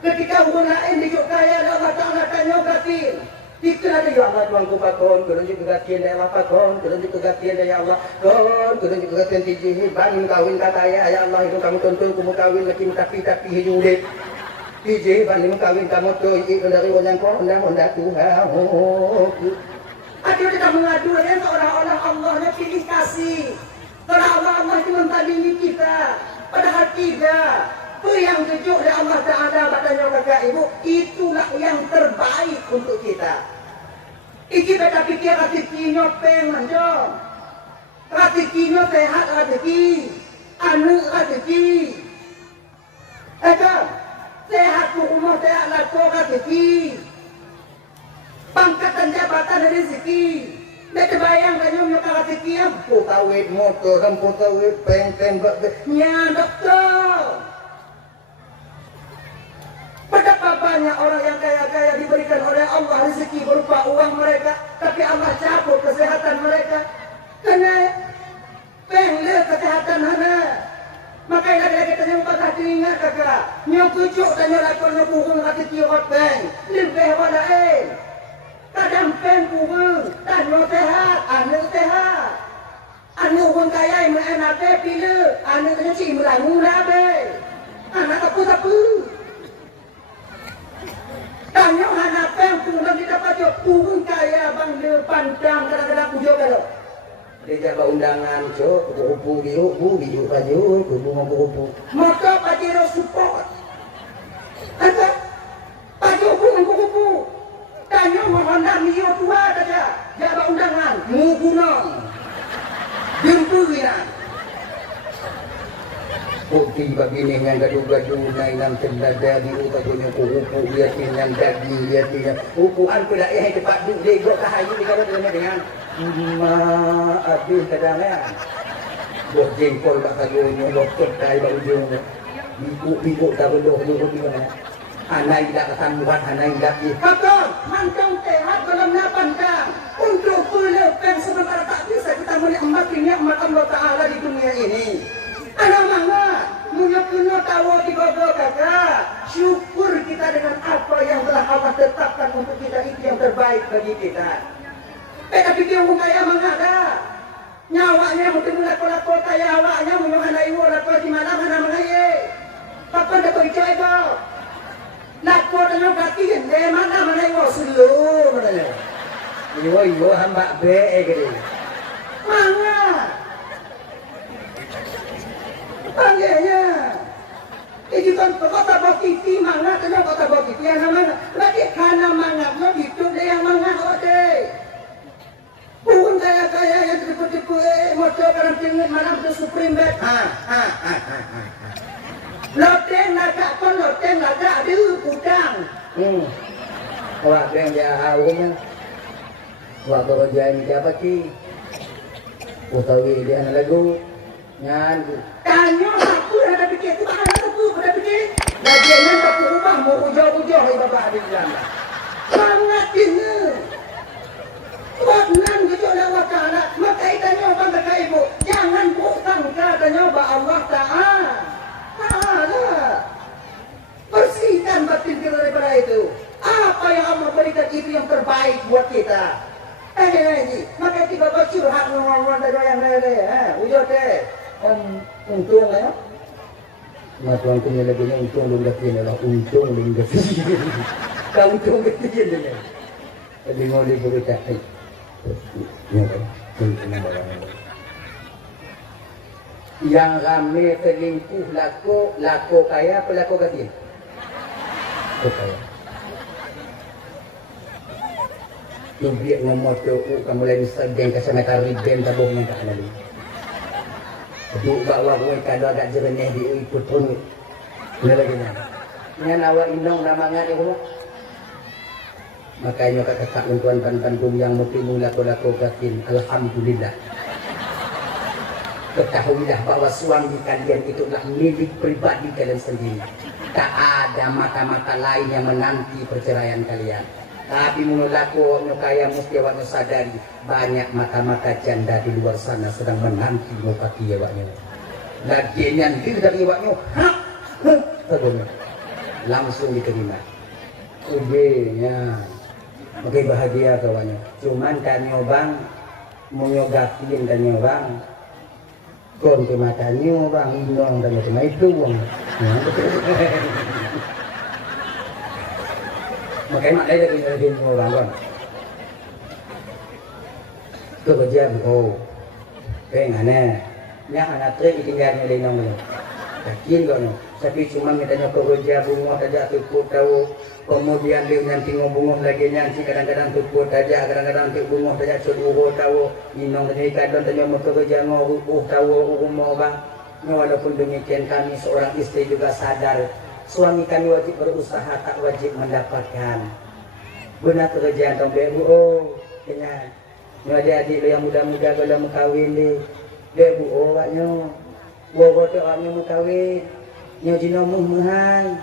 Ketika hubungan dijuk kaya Allah Ta'ala tanya batin. Itulah dia Allah Tuhanku pakon, kerunjuk kegatian dari Allah pakon, kerunjuk kegatian dari Allah kon, kerunjuk kegatian tijih, bangin kawin kata ya Allah itu kamu tuntun kamu kawin lagi tapi hijulit. Tijih bangin kawin kamu tuh dari wajang honda Tuhan. Aduh kita mengadu ya seolah-olah Allahnya pilih kasih. Seolah-olah Allah itu mentalimi kita, padahal tidak. Itu yang jujur dari Allah Ta'ala katanya kakak ibu, itulah yang terbaik untuk kita. Iki beta pikir rezekinya penganjong, rezekinya sehat rezeki, anu rezeki. Sehat rumah sehat laku rezeki, pangkatan jabatan rezeki. Beta bayang tanya nyokak rezeki yang putawit motor dan putawit peng-peng nya dokter. Betapa banyak orang yang kaya-kaya diberikan oleh Allah rezeki berupa uang mereka, tapi Allah cabut kesehatan mereka. Kena pengle kesehatan hana. Makanya lagi-lagi tanya patah telinga, kakak. Nyo kucuk dan nyo lakon nyo burung kaki tiorot beng. Lebih walain. Kadang pen burung. Dan nyo sehat. Ane sehat. Ane orang kaya yang menabe pila. Ane kena cik merangu nabe. Anak apa-apa. Tanya anak pen burung kita pacok. Burung kaya bang le pandang kadang-kadang pujuk kalau. Dia jaga undangan, cok, kupu-kupu, biu baju, kupu-kupu. Maka pajero support. Apa? Baju kupu-kupu. Tanya mohonlah mio tua saja. Jaga undangan, mugunon. Jempulian. Bukti begini yang gaduh-gaduh nainan cendada biru tagunya kupu-kupu liatin yang daging liatin. Kupuan pula cepat duduk kahayu di kalau dengan habis kadang-kadang buat jengkol tak kagunya lokot dari ujung biku tak beloh di mana anak tidak ketambuhan anak tidak betul mantang sehat dalam napan kang untuk pelepen sebenarnya tak bisa kita menikmat nikmat Allah Ta'ala di dunia ini anak mangga punya kena tahu di bawah kakak syukur kita dengan apa yang telah Allah tetapkan untuk kita itu yang terbaik bagi kita. Tapi dia orang kaya mengada. Nyawanya mungkin lako-lako kaya awaknya menyohana iwo lako di mana mengaya. Kapan dapat bicara itu? Lako dengan kaki gede mana iwo sulu mana? Iwo hamba be gede. Mangga. Panggilnya. Ini kan kota bokiti mangga tanya kota bokiti yang mana? Lagi karena mangga hidup dia yang mangga oke. Bukan kaya yang tipu-tipu motor kadang tinggi malam tu supreme bed. Loteng lagak pun loteng lagak ada udang. Wah yang dia awam. Wah kerja ini siapa ki? Utawi dia anak lagu. Nyan. Tanya aku ada fikir tu mana aku ada fikir. Lagian tak berubah mau ujau-ujau hai bapak ada bilang. Sangat ini. Tuhan gitu Allah Ta'ala. Maka itanya apa mereka ibu? Jangan bukan katanya bahwa Allah Ta'ala. Bersihkan batin kita daripada itu. Apa yang Allah berikan itu yang terbaik buat kita. Maka kita bercurhat ngomong dari yang lain. Ujur deh. Untung lah ya. Nah tuan punya lagunya untung belum dapat adalah untung belum dapat. Kau untung kecil dia. Tapi mau diberitakan. Yang rame selingkuh lako kaya apa lako gaji? Lako kaya. Tubiak ngomong tu kamu lain sedang kesemata riben tabung yang tak lalu. Duk bawa gue kalau agak jernih di ikut pun. Ini lagi ni. Yang awak indong nama ngan ni makanya kakak tuan pantum yang mungkin lako-lako gatin alhamdulillah ketahuilah bahwa suami kalian itu adalah milik pribadi kalian sendiri tak ada mata-mata lain yang menanti perceraian kalian tapi menolako kaya mesti awaknya sadari banyak mata-mata janda di luar sana sedang menanti mukaki awaknya lagi yang dari awaknya langsung diterima ubenya. Oke bahagia kawannya. Cuman kanyo bang menyogakin kanyo bang. Kon ke makanyo bang indong kanyo cuma itu bang. Makanya mak dari orang kan. Itu kerja bu. Pengen nya anak trik tinggalnya di nong. Yakin kan. Tapi cuma mintanya kerja bunga saja tuh tahu. Kemudian dia nanti ngomong lagi nanti kadang-kadang tuput aja, kadang-kadang tu bunga saja suruh tahu, inong tadi kadang tanya mereka kerja tahu umur bang. Walaupun demikian kami seorang istri juga sadar suami kami wajib berusaha tak wajib mendapatkan. Benar kerjaan tong bebu kena. Ada adik yang muda-muda kalau mau kahwin ni, bebu waknya, bawa tu orang mau kahwin, nyo jino muhai.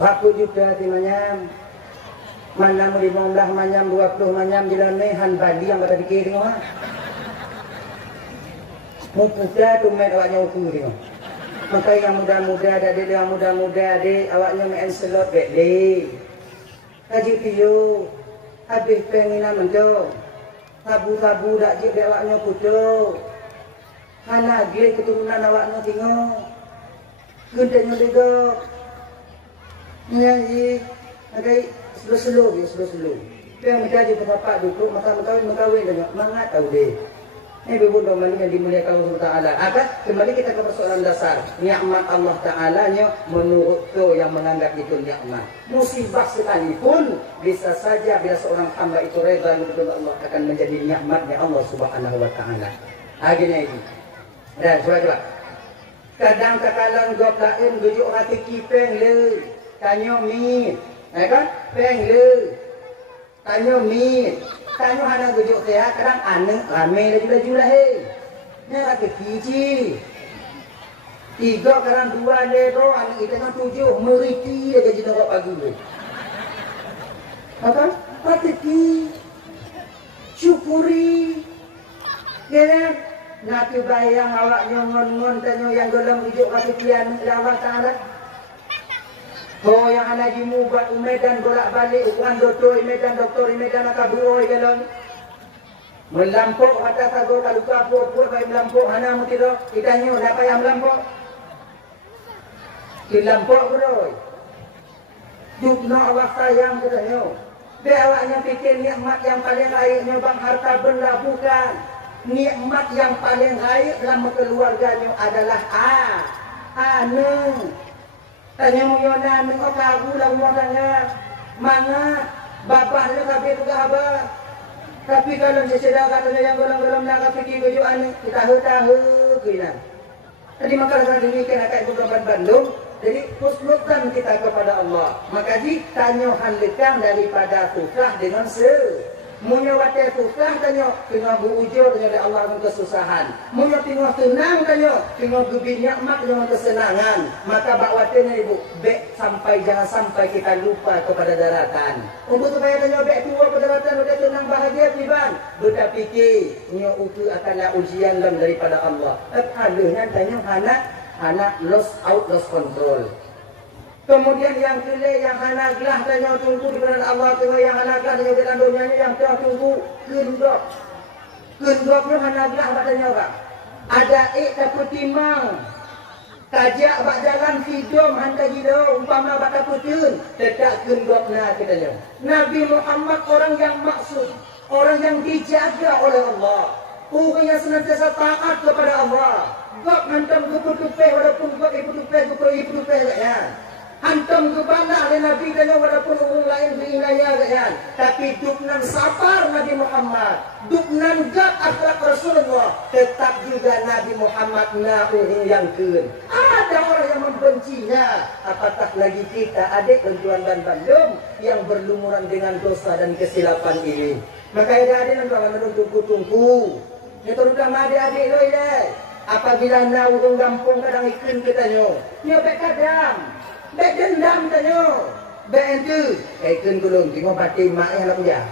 Aku juga di manyam. Mana mau 15 manyam, 20 manyam jalan mehan badi yang ada di kiri mah. Mau puja tu main awaknya ukur dia. Maka yang muda-muda adik, yang muda-muda adik, awaknya main selot beli. Kaji piyu, habis penginan mendung. Tabu-tabu dak jik dek awaknya kudu. Hana gile keturunan awaknya tengok. Gendanya degok. Nyanyi, agak slow. Yang menjadi bapak duduk, maka mengkawin dengan mangat tahu deh. Ini ibu bapa yang dimuliakan Allah Taala. Akan kembali kita ke persoalan dasar. Nikmat Allah Taala nya menurut tu yang menganggap itu nikmat. Musibah sekalipun bisa saja bila seorang hamba itu reda kepada Allah akan menjadi nikmatnya Allah Subhanahu Wa Taala. Agaknya ini. Dan coba. Kadang kakalang gop lain bujuk hati kipeng le. Tanyo mi. Kan? Peng le. Tanyo mi. Tanyo hana bujuk saya kadang aneh rame lagi lah ni hati kiji. 3 kadang 2 le tu anak kita kan 7 meriti aja jadi orang pagi le. Apa? Hati ki. Syukuri. Ya. Nak bayang awak nyon tanyo yang dalam bujuk hati pian Allah Taala. Oh yang anak jimu buat Medan bolak-balik ukuran doktor Medan akabur galon. Melampau kata sago kalau kapur baik melampau hana mutiro kita nyo dapat yang melampau. Dilampau bro. Dukno awak sayang kita nyo. Dia awaknya fikir nikmat yang paling baiknya bang harta benda bukan. Nikmat yang paling baik dalam keluarganya adalah anu. Tanya muyona nengok lagu tanya mana bapaknya kabeh tu abah. Tapi kalau sesedar katanya yang golong-golong nak fikir gojo ane kita tahu kena. Tadi maka demikian akan ibu kawan Bandung. Jadi husnudzan kita kepada Allah. Maka ditanya hal daripada tukah dengan Munya wadah susah tanya, tengah berujur dengan Allah dengan kesusahan. Munya tengah tenang tanya, tengah berbi nikmat dengan kesenangan. Maka bak watanya ibu, jangan sampai kita lupa kepada daratan. Untuk supaya tanya bek tua ke daratan, udah tenang bahagia tiban. Kita fikir, nya itu akanlah ujian daripada Allah. Halunya tanya anak lost control. Kemudian yang kelih yang anak gelah tanya tunggu di belakang Allah tengah yang anak gelah tanya dalam dunia yang telah tunggu kendok tu anak gelah katanya apa? Ada takut timang tajak bak jalan hidung hantar hidung umpama bak takutun tetap kendok katanya. Nabi Muhammad orang yang maksud, orang yang dijaga oleh Allah, orang yang senantiasa taat kepada Allah. Gak hantam keputupe walaupun gak ibu-tupe ya. Hantam ke bala oleh Nabi dan walaupun orang lain berinaya kan. Tapi duknan sabar Nabi Muhammad, duknan gak akhlak Rasulullah, tetap juga Nabi Muhammad yang kun. Ada orang yang membencinya, apatah lagi kita adik tujuan dan Bandung yang berlumuran dengan dosa dan kesilapan ini. Maka adik-adik dan kawan tunggu. Yang terutama adik-adik loh ini. Apabila na urung gampung kadang iklim kita nyo, bek kadang. Bek dendam tanyo. Bek ente. Iklim gulung tengok batin mak yang nak punya.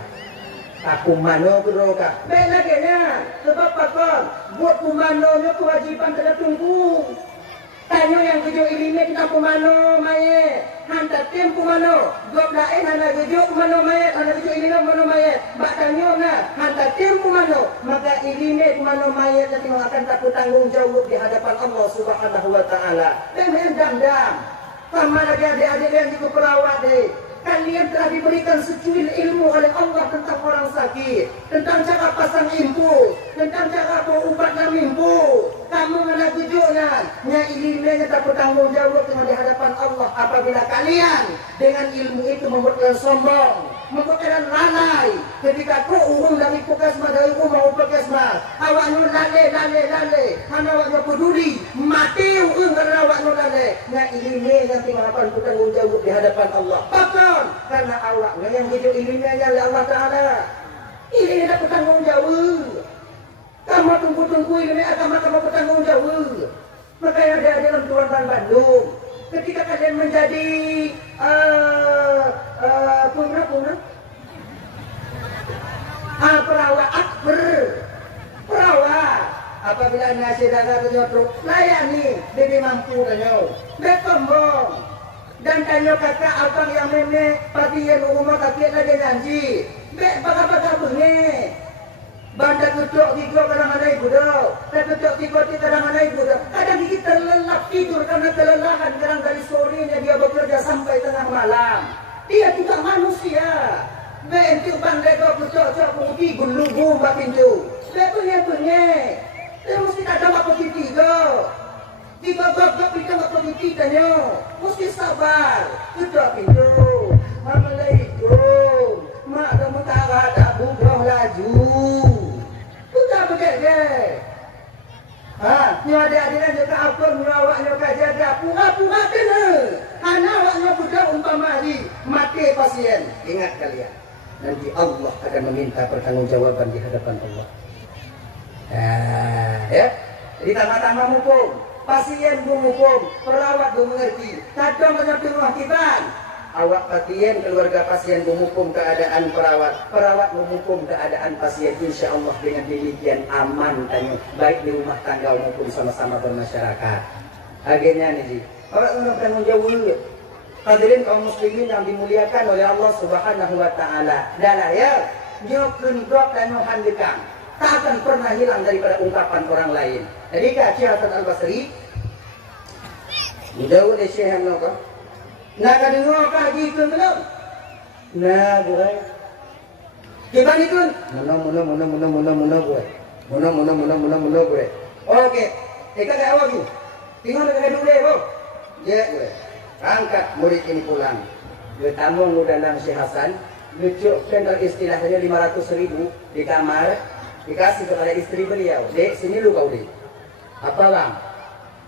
Aku mano kuro ka. Bek lagi nya. Sebab apa? Buat pumano nyo kewajiban kena tunggu. Tanyo yang kejo ilime kita pumano maye. Hantar tim pumano. Gop lain hana kejo pumano maye. Hana kejo ilime pumano maye. Bak tanyo na. Hantar tim pumano. Maka ilime pumano maye nanti akan takut tanggung jawab di hadapan Allah Subhanahu Wa Taala. Dan dendam. Sama lagi adik-adik yang juga perawat deh. Kalian telah diberikan secuil ilmu oleh Allah tentang orang sakit, tentang cara pasang impu, tentang cara berubat dan impu. Kamu mana tujuannya? Nya ilmunya tak bertanggung jawab dengan di hadapan Allah. Apabila kalian dengan ilmu itu membuat kalian sombong, membuat kalian lalai. Ketika kau urung dari puskesmas dari rumah puskesmas, awaknya lale, mana awaknya peduli, mati urung karena awaknya lale. Nya ilmunya nanti mendapat bertanggung jawab di hadapan Allah. Karena awaknya yang hidup ilmunya oleh Allah Taala. Ini tidak bertanggung jawab. Kamu tunggu ilmu agama kamu bertanggung jawab. Makanya ada dalam Tuan Bandung. Ketika kalian menjadi perawat akbar, perawat apabila nasi dagar ternyotro, layani, dia mampu tanyo. Bertombong. Dan tanyo kakak abang yang meme, patian rumah kakek lagi janji. Baga-baga bunyi. Banda kucuk tiga kadang-kadang ibu dah. Dan kucuk tiga kadang-kadang ibu dah. Kadang gigi terlelap tidur karena kelelahan. Kadang dari sorenya dia bekerja sampai tengah malam. Dia juga manusia. Bentuk bandai kau kucuk-kucuk kunci gulu-gulu mbak pintu. Punya. Dia mesti tak ada apa tiga. Tiga gak kita nggak pergi kitanya. Mesti sabar. Kucuk pintu. Assalamualaikum. Mak kamu tak ada bukan laju. Sudah begitu. Ni adik-adik juga apa awaknya jaga pura-pura kena. Hana awaknya budak umpama hari mati pasien. Ingat kalian, nanti Allah akan meminta pertanggungjawaban di hadapan Allah. Ya. Jadi tama-tama mumpung. Pasien mumpung, perawat mengerti. Kadang macam tengah kiban. Awak pasien, keluarga pasien menghukum keadaan perawat menghukum keadaan pasien. Insya Allah dengan demikian aman tanya, baik di rumah tangga maupun sama-sama bermasyarakat. Akhirnya nih, awak tanggung jawab. Hadirin kaum muslimin yang dimuliakan oleh Allah Subhanahu Wa Taala. Dalam ya, nyokun dok dan handekang tak akan pernah hilang daripada ungkapan orang lain. Jadi Syekh Hasan Al Basri, jauh dari Syekh Hamzah. Nak dengar kaji tu belum? Nah, boleh. Gimana itu? Muna boleh. Okey. Kita dah awak tu. Tengok dekat dulu deh, bro. Ya, boleh. Angkat murid ini pulang. Dia tamu dalam Syekh Hasan, lucukkan kalau istilahnya 500.000 di kamar, dikasih kepada istri beliau. Dek, sini lu kau dek. Apa bang?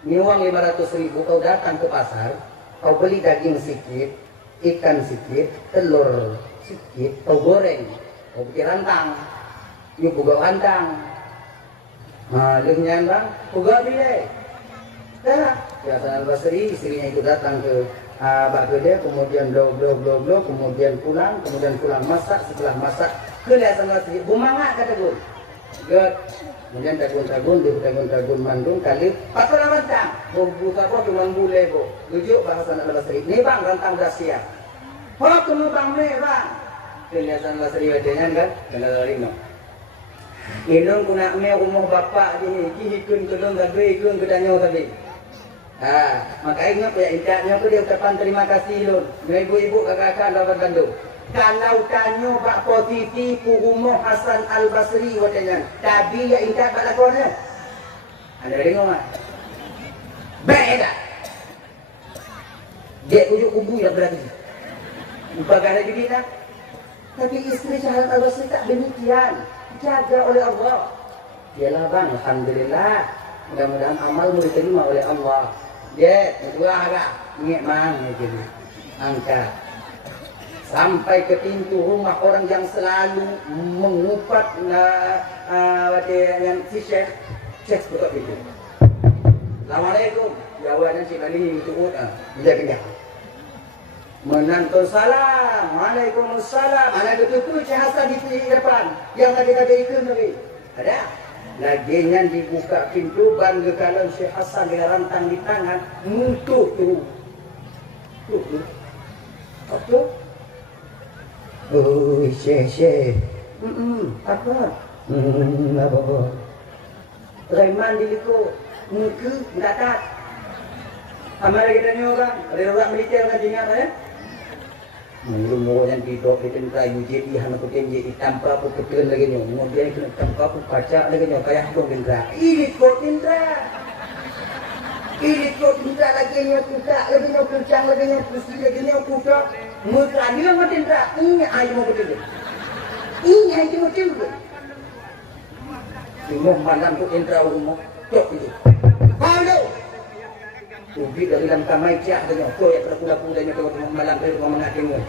Ni uang 500.000 kau datang ke pasar. Kau beli daging sedikit, ikan sedikit, telur sedikit, kau goreng, kau bikin rantang, you buka rantang, lengnya bang, buka beli, dah. Hasan Al Basri istrinya itu datang ke bakal dia, kemudian blok, kemudian pulang masak, setelah masak, ke Hasan Al Basri, bumangat kata gue, good. Kemudian tagun mandung kali patut rantang. Buka apa cuma boleh bo. Tujuh bahasa Al Basri. Ni bang rantang dah siap. Hok temu bang ni bang. Kelihatan Al Basri wajahnya kan? Kena lari no. Ilung kuna me umur bapa ni hikun kelung gabe ikun kedanyo tadi. Makanya punya indahnya tu dia ucapan terima kasih lun. Ibu-ibu kakak-kakak lawan Bandung. Kalau tanyo bak posisi Puhumoh Hasan Al Basri wajahnya, tapi ya indah bak lakonnya. Anda dengar tak? Beda. Dia ujuk kubu yang berarti. Bagaimana juga tak? Tapi istri Hasan Al Basri tak demikian. Jaga oleh Allah. Yalah bang, alhamdulillah. Mudah-mudahan amalmu diterima oleh Allah. Dia kedua agak ingat mang gitu. Angkat. Sampai ke pintu rumah orang yang selalu mengupat yang si Syekh betul itu. Assalamualaikum. Jawabannya si Bali itu dia kena. Menantu salam. Waalaikumsalam. Anak betul Syekh Hasan di depan. Yang tadi itu Nabi. Ada. Laginya dibuka pintu bangga kalau Syekh Hasan dengan rantang di tangan mutuh tu. Apa? Oh, Syekh. Apa? Apa? Raiman diliko. Muka, mendatat. Amal kita ni orang. Ada orang militer kan tinggal ya? Belum orang yang tidur di tempat UJD hanya pakai UJD tanpa apa ketuan lagi ni. Kemudian kena tanpa apa kaca lagi ni. Kayak tu tindra. Ini kau tindra. Ini kau tindra lagi ni kuda. Lagi ni kencang lagi ni kursi lagi ni kuda. Muka ni orang tindra. Ini air mau betul. Ini air mau betul. Semua malam tu tindra rumah. Tok itu. Halo. Ubi dari dalam kamai cak dengan kau yang terkuda-kuda ni kau malam tu kau mengaji mu.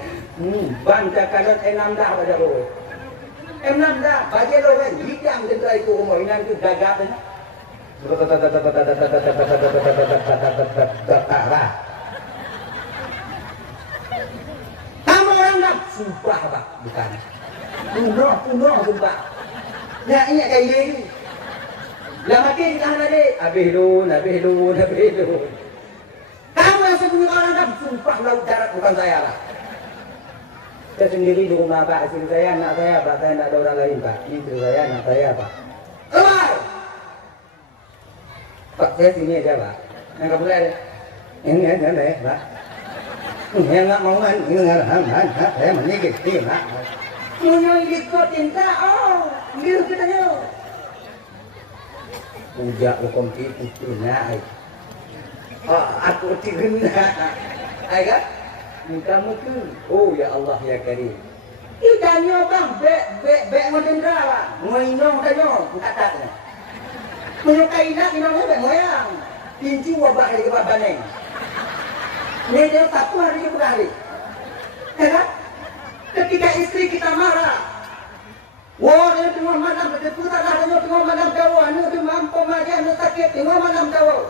Bangsa kalat enam dah pada kau. Enam dah. Bagi lo kan hidang tindra itu rumah ini tu gagap ni. Kamu orang nak sumpah pak bukan. Punoh sumpah. Ya ini kayak ini. Lama habis lu. Kamu yang sembunyi orang dah, sumpah laut darat bukan saya lah. Saya sendiri di rumah Pak, istri saya, anak saya, Pak, saya tidak ada orang lain Pak. Ini istri saya, anak saya Pak. Keluar! Pak, saya sini aja Pak. Yang kamu lihat ini aja deh Pak. Ini nggak mau kan, ini nggak saya menyikit ini Pak. Menyikit kau cinta, dia kita nyo. Ujak hukum itu tunai. Aku tigena. Ayat. Minta mungkin. Oh ya Allah ya Karim. Itu danyo bang, bek modern lah. Ngoinong danyo, kata-kata. Menyukai nak inongnya bek moyang. Pinci wabak dari kebab baneng. Ini dia satu hari berhari. Kan? Ketika istri kita marah. Wah, dia tengah malam, dia putar lah, dia tengah malam jauh. Anu dia mampu maja, anu sakit, tengah malam jauh.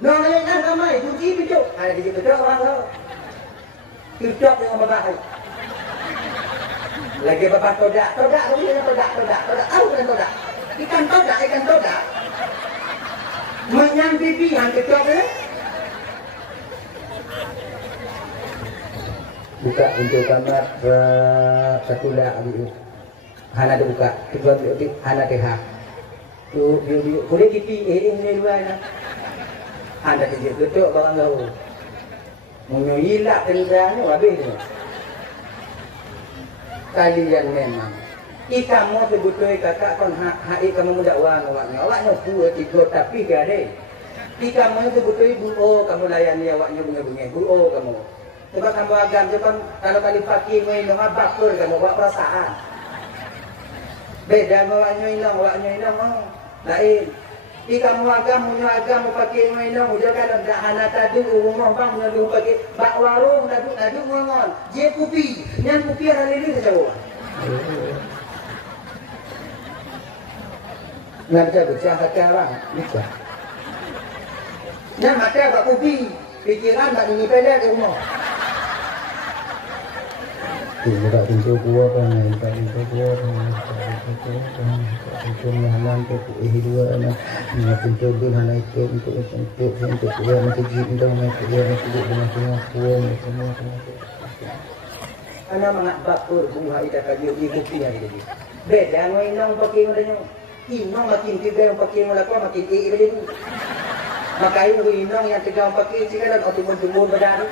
Nolak nak ramai, kunci pijuk. Ada di situ orang tu. Pijuk dengan bapak. Lagi bapak todak, lagi dengan todak. Tahu kan todak? Ikan todak. Menyang bibi yang pijuk ni. Buka pintu kamar satu dah abu. Hana dibuka, kedua hana tehak. Tu biu boleh kipi ini dua na. Anda kerja tutup bawang gaul. Menyoilak kendangnya habis tu. Kalian memang. Kamu sebetulnya kakak kon hak kamu muda awaknya. Awaknya dua tiga tapi gade. Kamu sebetulnya buo kamu layani awaknya bunga-bunga. Buo kamu. Sebab kamu agam sebab kalau kali pakai minum abakul kamu buat perasaan. Beda awaknya inang lain. Kamu agam pakai minum dia kan dah anak tadi rumah bang mengaduh pakai bak warung dadu ngongon. Dia kopi, yang kopi hari ini saja. Nak baca sekarang, baca. Yang mata bak kopi, pikiran tak ini pelet di rumah. Buka pintu gua kan, pintu nyaman tu dua anak, pintu tu hana itu untuk gua untuk jin dah untuk dengan semua semua. Anak mangat bakur bunga ida kayu di kopi hari ini. Beda ngoinong pakai modanya. Inong makin tiga yang pakai molakwa makin beda ni. Makai inong yang tiga yang pakai sikalan otumun badan.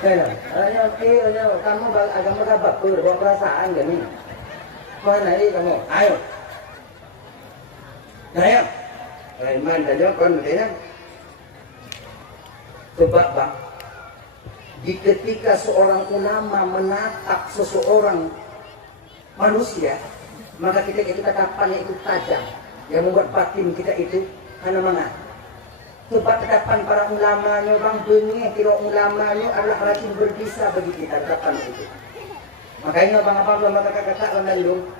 Kenapa? Kamu agama berapa bawa perasaan ke ni? Mana ni kamu? Ayo. Ayo. Raiman dan Jokon macam sebab bang, ketika seorang ulama menatap seseorang manusia, maka kita tatapannya itu tajam, yang membuat batin kita itu mana mana. Sebab tetapan para ulamanya bang bengih kira ulamanya adalah racun berbisa bagi kita tetapan itu. Makanya bang abang kata menandung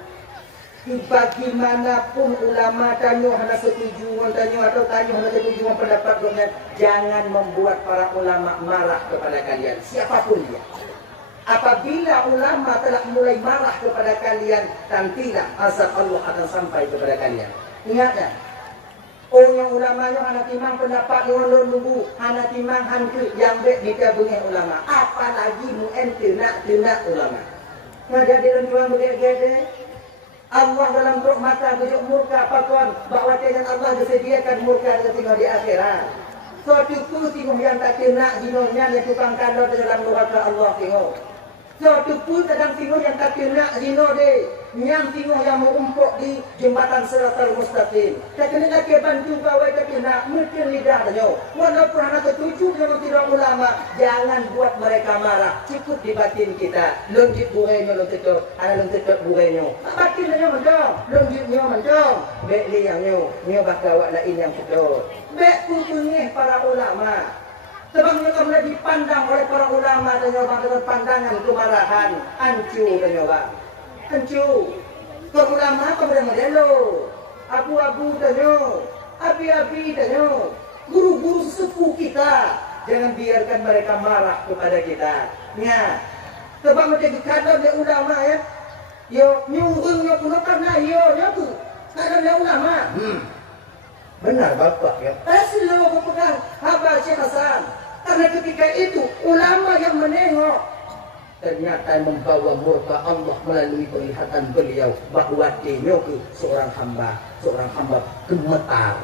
bagaimanapun ulama tanyo hana setujuan tanyo atau tanyo hana setujuan pendapat dengan jangan membuat para ulama marah kepada kalian siapapun dia. Apabila ulama telah mulai marah kepada kalian, nantilah azab Allah akan sampai kepada kalian. Ingatlah. Yang ulamanya hana timang pendapat yang nunggu hana timang hantu yang baik dikabungin ulama. Apalagi mu ente nak ulama. Ngada dalam tuan begede. Allah dalam perut mata bujuk murka pakuan bahawa dengan Allah disediakan murka ketika di akhirat. Suatu tu tengok yang tak kena zinonya yang tukang kandor dalam neraka Allah tengok. Suatu pun kadang tengok yang tak kena zino deh. Yang tengok yang merumpuk di jembatan Siratal Mustaqim. Tak kena nak bantu kawai tak kena mungkin lidah tanya. Walaupun anak setuju dengan tidak ulama, jangan buat mereka marah. Cukup di batin kita. Lonjit burainya lonjit ada lonjit burainya. Batinnya mencong, lonjitnya mencong. Baik liangnya, nyo bakal awak lain yang betul. Baik kumpulnya para ulama. Sebab mereka mulai dipandang oleh para ulama dan nyoba dengan pandangan kemarahan. Ancu dan nyoba. Ancu. Kau ulama apa modelo? Abu-abu dan nyo. Api-api dan nyo. Guru-guru sesepuh kita. Jangan biarkan mereka marah kepada kita. Ya. Sebab mereka dikandang oleh ulama ya. Yo nyurungnya pun karena yo tu. Karena ulama. Benar bapak ya. Selalu berpegang hamba Syekh Hasan. Karena ketika itu ulama yang menengok ternyata membawa murka Allah melalui penglihatan beliau bahwa dia ke seorang hamba gemetar.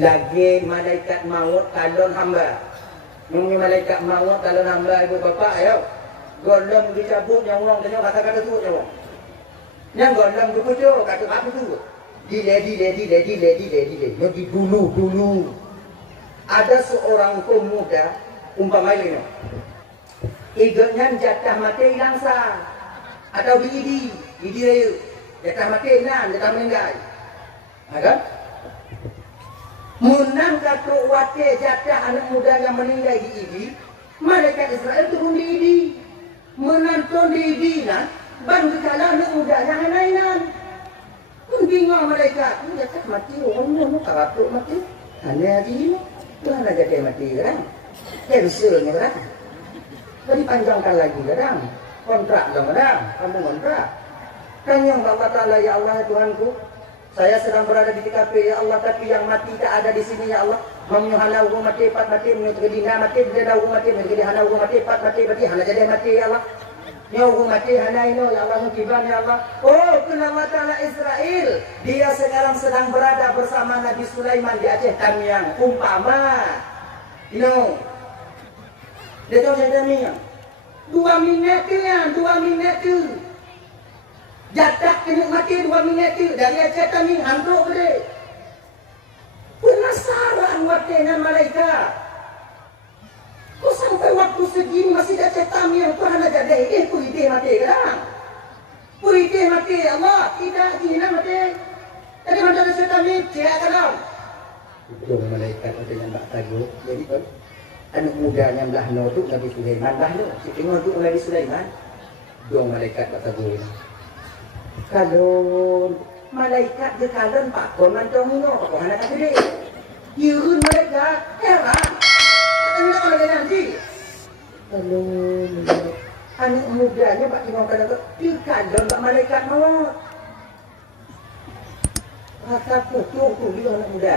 Lagi malaikat maut kalon hamba. Ini malaikat maut kalon hamba ibu bapak ayo. Golem dicabut nyawa tanya kata-kata tu nyawa. Yang golem dipucuk kata apa tu? Dile. Yang dibunuh dulu. Ada seorang pemuda umpama ini. Iganya jatah mati langsung atau di dia jatah mati jatah meninggal. Ada? Menang kata wate jatah anak muda yang meninggal di idi, malaikat Israel turun di idi, menonton di idi nah, ban kekala anak muda yang lain-lain. Bingung malaikat, jatah mati orang tak patut mati, hanya di Tuhan ada jatah mati kan? Cancelnya kan? Dipanjangkan lagi kadang kontrak dong kadang kamu kontrak kan yang Allah Ta'ala ya Allah Tuhanku saya sedang berada di TKP ya Allah tapi yang mati tak ada di sini ya Allah menyuhana uhu mati pat mati menyuhana dina mati dina uhu mati menyuhana uhu mati pat mati hana jadi mati ya Allah ya uhu mati hana ino ya Allah mukiban ya Allah oh kenapa Ta'ala Israel dia sekarang sedang berada bersama Nabi Sulaiman di Aceh Tamiang umpama dia tahu saya ni 2 minit tu jatah kena mati 2 minit tu dari Aceh Tamiang hantuk ke dia penasaran waktunya malaikat kok sampai waktu segini masih di Aceh Tamiang Tuhan aja deh purite mati kan purite mati Allah tidak gina mati tadi macam Aceh Tamiang tidak kan itu malaikat ada yang tak tahu jadi kan anak mudanya belah no tu Nabi Sulaiman belah no si tengok tu Nabi Sulaiman dong malaikat tak tahu kalau malaikat dia kalon pak kon mancong no pak kon anak gede yurun malaikat heran katanya kalau dia nanti kalau anak mudanya pak tengok kalau dia kalon pak malaikat maut kata putus tu dia anak muda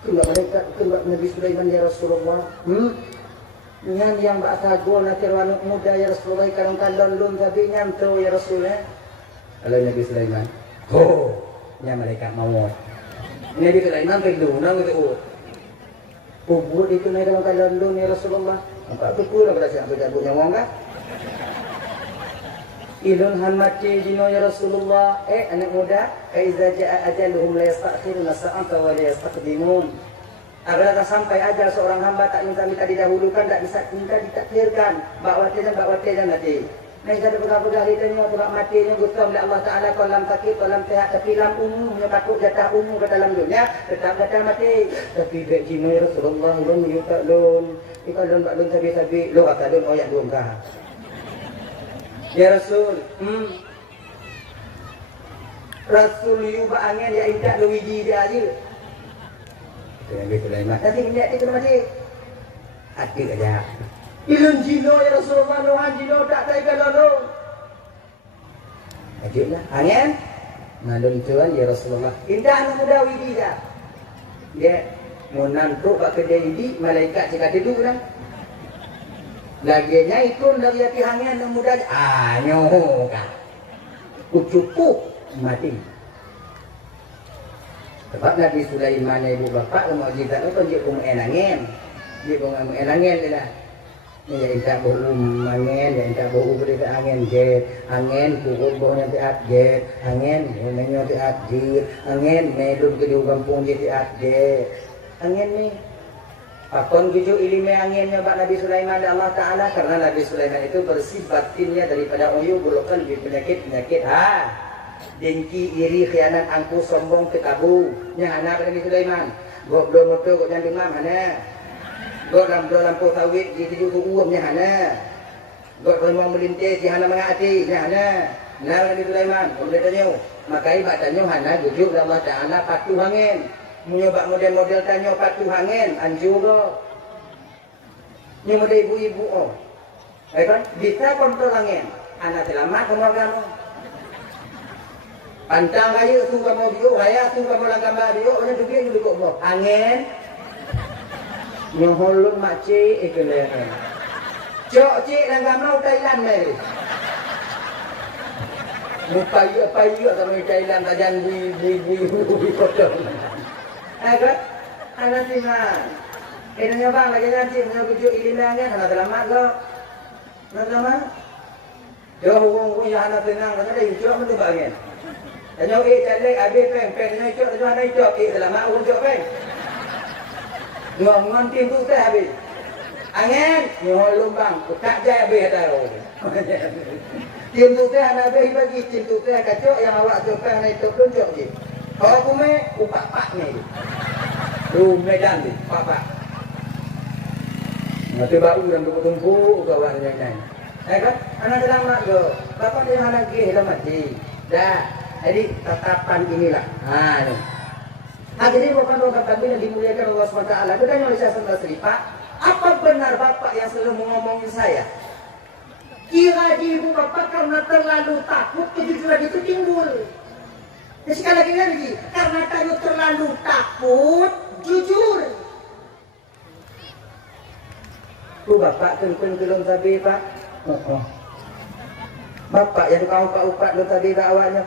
Keluar malaikat, keluar Nabi Sulaiman ya Rasulullah. Dengan yang bakal gua nak anak muda ya Rasulullah kadang-kadang lum tapi nyanto ya Rasulullah. Kalau Nabi Sulaiman, nya malaikat maut. Nabi Sulaiman pergi nang itu. Kubur itu naik dalam keadaan lum ya Rasulullah. Apa tu pula pada siapa cabut nyawa enggak? Ilun han mati dino ya Rasulullah anak muda iza jaa ajaluhum la yastakhiruna sa'ata wa la yastaqdimun apabila sampai ajal seorang hamba tak minta didahulukan tak bisa minta ditakhirkan bakwati dan nanti nah kita berapa hari tanya orang matinya gusam oleh Allah Taala kolam sakit kolam sehat tapi lam umumnya takut jatah umum ke dalam dunia tetap jatah mati tapi baik dino ya Rasulullah lun yuta lun kita lun bak lun sabi lo kata lun oyak lun kah ya Rasul, Rasul yuba angin ya indah luigi dia aja. Itu yang betul lagi. Tapi ini itu mati. Hati aja. Ilun jino ya Rasulullah, lohan jino tak tahu kalau. Ajalah angin. Ngalun tuan ya Rasulullah. Indah anak muda widi dah. Dia mau nantuk bak kedai widi malaikat cakap itu kan. Laginya itu dari hati hangnya anak muda nyoh kan cukup mati sebab Nabi Sulaiman ibu bapak mukjizat itu dia pun enangin dia pun enangin dia lah ya inta bau angin ya inta bau beri angin jet angin pukul baunya tiap jet angin baunya tiap jet angin medun ke di kampung tiap jet angin ni Pakon gitu ilmu anginnya Pak Nabi Sulaiman dan Allah Ta'ala karena Nabi Sulaiman itu bersih batinnya daripada uyu bulukan penyakit dengki, iri, khianat, angku, sombong, ketabu yang anak Nabi Sulaiman gok belum motor, gok jangan demam mana gok lampu sawit di tujuh uamnya mana gok penuang melintis di hana mengati mana Nabi Sulaiman kemudian tanya makai bak tanya hana gujuk Allah Ta'ala patuh angin menyoba model-model tanya patuh angin anjur nyoba ibu-ibu kan bisa kontrol angin anak selamat semua kamu Pantang kaya tu kamu biok, raya tu kamu lang gambar biok, mana tu dia duduk kok. Angin. Nyoholung makcik ikeleran. Cok cik lang gambar Thailand ni. Muka iya kami Thailand tajan di kota. Kan? Anak sih mah. Enaknya bang lagi nanti punya tujuh ilimnya anak selamat lo. Anak selamat. Jauh hukum ya anak tenang karena dia hijau mana bagian. Tanya calik habis peng hijau tu anak hijau selamat hukum hijau peng. Ngon tim tu teh habis. Angin nyoh lumbang tak jaya habis tahu. Tim tu teh anak habis bagi tim tu teh kacau yang awak tu peng naik tu tunjuk je. Kalau aku me upak ni. Lu medan ni pak. Nanti baru dan tumpu kawan yang kan? Anak selamat ke? Bapak dia anak ke selamat sih. Dah. Jadi tatapan inilah. Ni. Jadi bukan kami yang dimuliakan Allah SWT. Bertanya oleh Syekh Basri, Pak, apa benar Bapak yang selalu mengomongin saya? Kira di ibu Bapak karena terlalu takut kejujuran itu timbul. Dan sekali lagi, karena kamu terlalu takut, jujur. Tu Bapak kengkeng belum sabi Pak. Bapak yang kau upat belum sabi awaknya.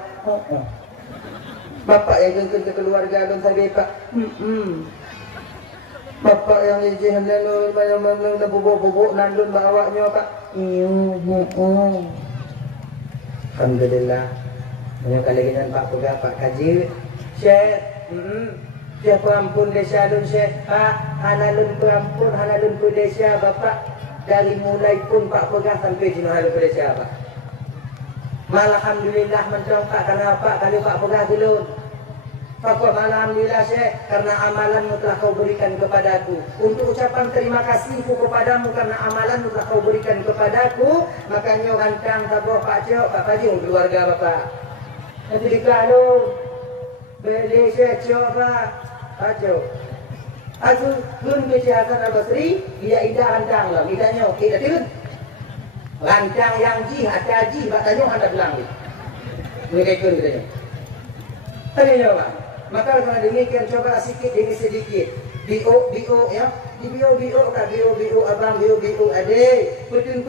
Bapak yang kengkeng ke keluarga belum sabi Pak. Bapak yang izin lalu yang bubuk nandun bawaknya Pak. Alhamdulillah. Banyak kali dengan Pak Pegah, Pak Kaji, Syekh, siapa ampun desa lun Syekh, Pak, hanalun perampun, hanalun desa Bapak, dari mulai pun Pak Pegah sampai jenuh halun desa Pak. Malah Alhamdulillah mencong Pak, karena Pak, kalau Pak Pegah dulu. Pak Alhamdulillah Syekh, karena amalanmu telah kau berikan kepadaku. Untuk ucapan terima kasihku kepadamu karena amalanmu telah kau berikan kepadaku, makanya rancang tabuh Pak Cok, Pak Haji, keluarga Bapak. Nanti kalau beli Cok Pak Cok. Aku pun Hasan Al-Basri, dia indah rancang lah, idahnya okey dah turun. Rancang yang jihad, haji, Pak Tanjung anda bilang ni. Ini kaitkan kita ni. Tanya Pak. Maka kalau demikian coba sikit demi sedikit. BO ya. Di BO kan BO abang BO adik. Putun.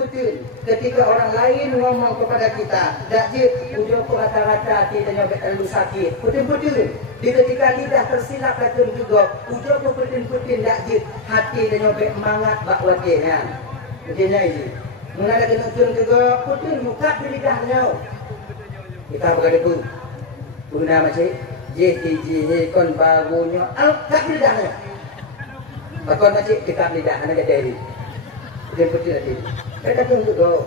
Ketika orang lain ngomong kepada kita, dak je ujung kata-kata kita nyobek terlalu sakit. Putun. Di ketika lidah tersilap katun juga, ujung putun dak je hati dan nyobek mangat bak watinya. Macamnya ini. Menada kena juga putun muka di lidahnya. Kita berada pun. Guna macam JTJ kon bagunya alkat lidahnya. Bakon macam dekat lidah anak jadi. Dia putih tadi. Kita tunggu go.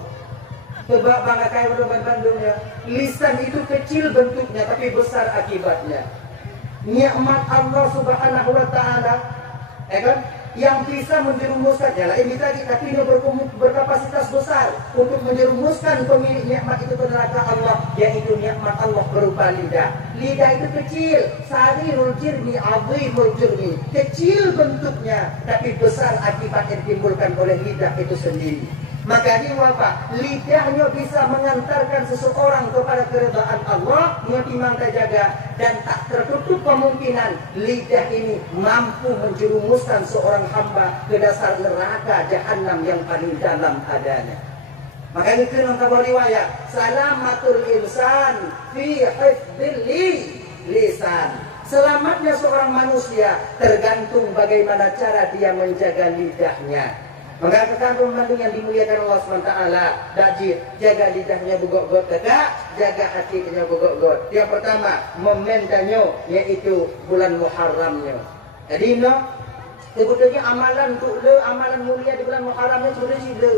Sebab bangga kaya Bandungnya, lisan itu kecil bentuknya tapi besar akibatnya. Nikmat Allah Subhanahu wa taala, kan? Yang bisa menjerumuskannya lah ini tadi tapi dia berkapasitas besar untuk menjerumuskan pemilik nikmat itu ke neraka Allah, yaitu nikmat Allah berupa lidah. Lidah itu kecil, sarirul jirmi, azimul jirmi, kecil bentuknya tapi besar akibat yang ditimbulkan oleh lidah itu sendiri. Maka ini apa? Lidahnya bisa mengantarkan seseorang kepada keridhaan Allah, memang terjaga dan tak tertutup kemungkinan lidah ini mampu menjerumuskan seorang hamba ke dasar neraka jahanam yang paling dalam adanya. Maka ini kena kabar riwayat, salamatul insan fi hifdzil lisan. Selamatnya seorang manusia tergantung bagaimana cara dia menjaga lidahnya. Maka kekandung mandung yang dimuliakan Allah SWT, dajir, jaga lidahnya bugok-got tegak, jaga hatinya bugok-got. Yang pertama, momentannya, yaitu bulan Muharramnya. Jadi, sebetulnya amalan amalan mulia di bulan Muharramnya sebenarnya sila.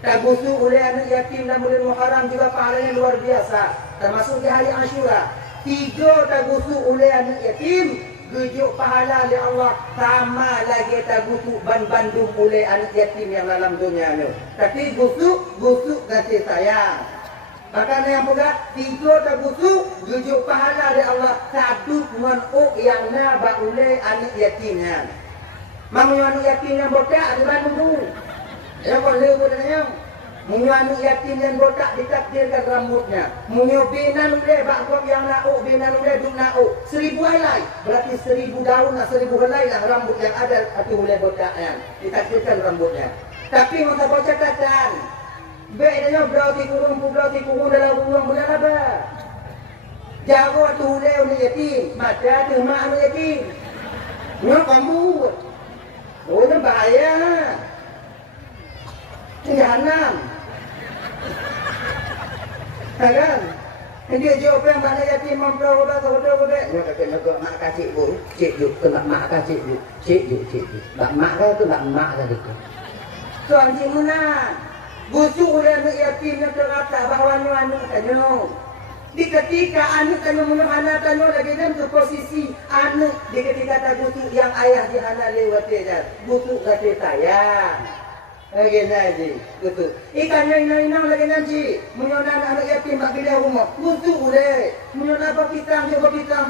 Tabusu oleh anak yatim dan bulan Muharram juga pahalanya luar biasa. Termasuk di hari Ashura. 3 tabusu oleh anak yatim, tujuh pahala oleh Allah sama lagi tagutuk bandung oleh anak yatim yang dalam dunia ni. Tapi busuk kasih sayang. Maka yang pula 3 tagutuk tujuh pahala oleh Allah satu menuk yang naba oleh anak yatimnya. Mang anak yatim yang botak di Bandung tu. Ya boleh boleh. Munyo anak yatim yang botak ditakdirkan rambutnya. Munyo bina nule bakok yang nauk, bina nule duk nauk. 1000 helai, berarti 1000 daun lah, 1000 helai lah rambut yang ada hati mulai botaknya. Ditakdirkan rambutnya. Tapi masa baca catatan, bedanya berarti kurung dalam kurung bulan apa? Jago tu hulai anak yatim, mata tu mak anak yatim. Munyo kamu, oh ini bahaya. Jahanam. Kan? Dia jawab yang mana yatim memperoleh saudara. Dia kata nak mak kasih pun, cik juk, tu nak mak kasih juk, cik juk. Nak mak tu nak mak tadi tu. Tuan cik mana? Busuk oleh anak yatim yang terkata bahawa anak tanya. Di ketika anak tanya menuh anak tanya lagi dalam tu posisi anak di ketika tak busuk yang ayah di anak lewat dia. Busuk kata sayang. Lagi nanti, betul. Ikan yang inang lagi nanti, menyonan anak yatim bak bila rumah, busuk boleh. Menyonan apa pisang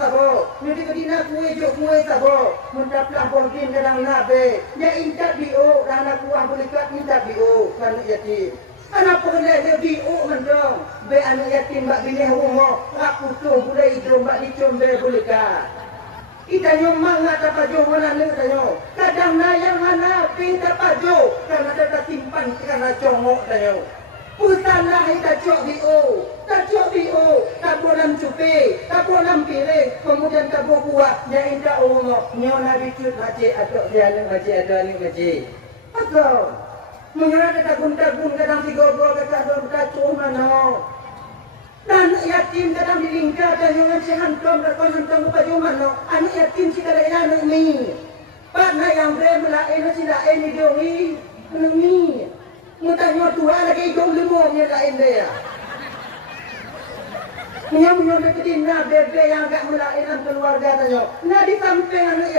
sabo. Nanti kedina kue sabo. Mentaplah porkin kadang nabe. Ya intak bio, anak kuah boleh kat intak bio, anak yatim. Anak boleh dia bio mendong. Be anak yatim bak bila rumah, rak putus boleh hidung bak dicom be boleh kat. Kita nyomang nak dapat jo mana ni tanya. Kadang nayang mana ping dapat jo karena kita simpan karena congok tanya. Putanlah kita cok bio, tak boleh cupi, tak boleh pilih, kemudian tak boleh buat. Yang indah umur, nyona bicut macam atau dia ni macam. Atau menyerah kita gunta-gun kadang sigor-gor kita cuma no. Dan yatim kadang dilingkar dan yang hantam baju mana anak yatim si kadang anak ni pada yang bermelain si lain dioi ni mutanya tua lagi dong lemongnya lain dia menyambung ketina bebe yang agak melain keluarga tanya nak di samping anak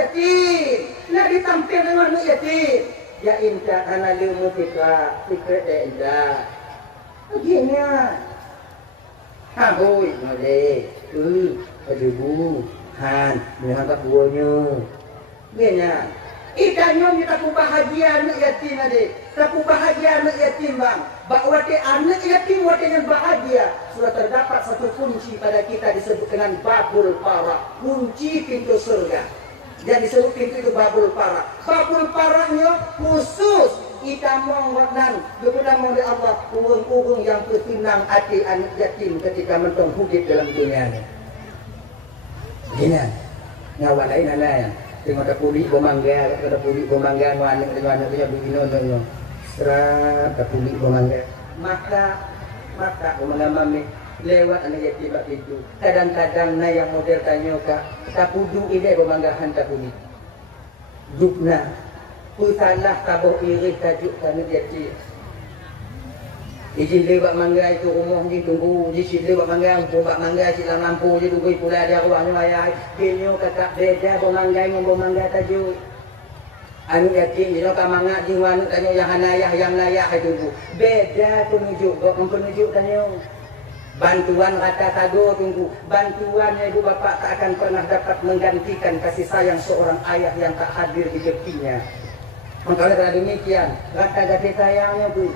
yatim ya inta anak ilmu kita fikir inda begini Haboi, mode, ada bu, han, dengan tak buahnya. Biarnya, ikannya kita ku bahagia anak yatim adik, tak bahagia anak yatim bang. Bahawa anak yatim dengan bahagia. Sudah terdapat satu kunci pada kita disebut dengan babul para, kunci pintu surga. Dan disebut pintu itu babul para. Babul paranya khusus. Kita mengwarnan kepada oleh Allah urung-urung yang ketunang hati anak yatim ketika mentong hidup dalam dunia ini. Gini, ngawal lain anak tengok ada puli bermangga, anak punya begini serat ada puli bermangga. Maka bermangga mami lewat anak yatim bak itu. Kadang-kadang na yang model tanya kak, tak pudu ide bermanggahan tak puli. Dukna Pusalah tabuh iri tajuk sana dia cik. Iji lewat mangga itu rumah ni tunggu. Iji lewat mangga, buat mangga cik dalam lampu je tunggu pula dia ruangnya ayah. Kini kakak beda bermangga dengan bermangga tajuk. Anu yakin dia nak mangga jiwa anu tanya yang hanayah yang layak itu. Beda penunjuk, penunjuk tanya. Bantuan kata tago tunggu. Bantuannya ibu bapa tak akan pernah dapat menggantikan kasih sayang seorang ayah yang tak hadir di depinya. Maka oleh demikian, rata kasih sayangnya tu.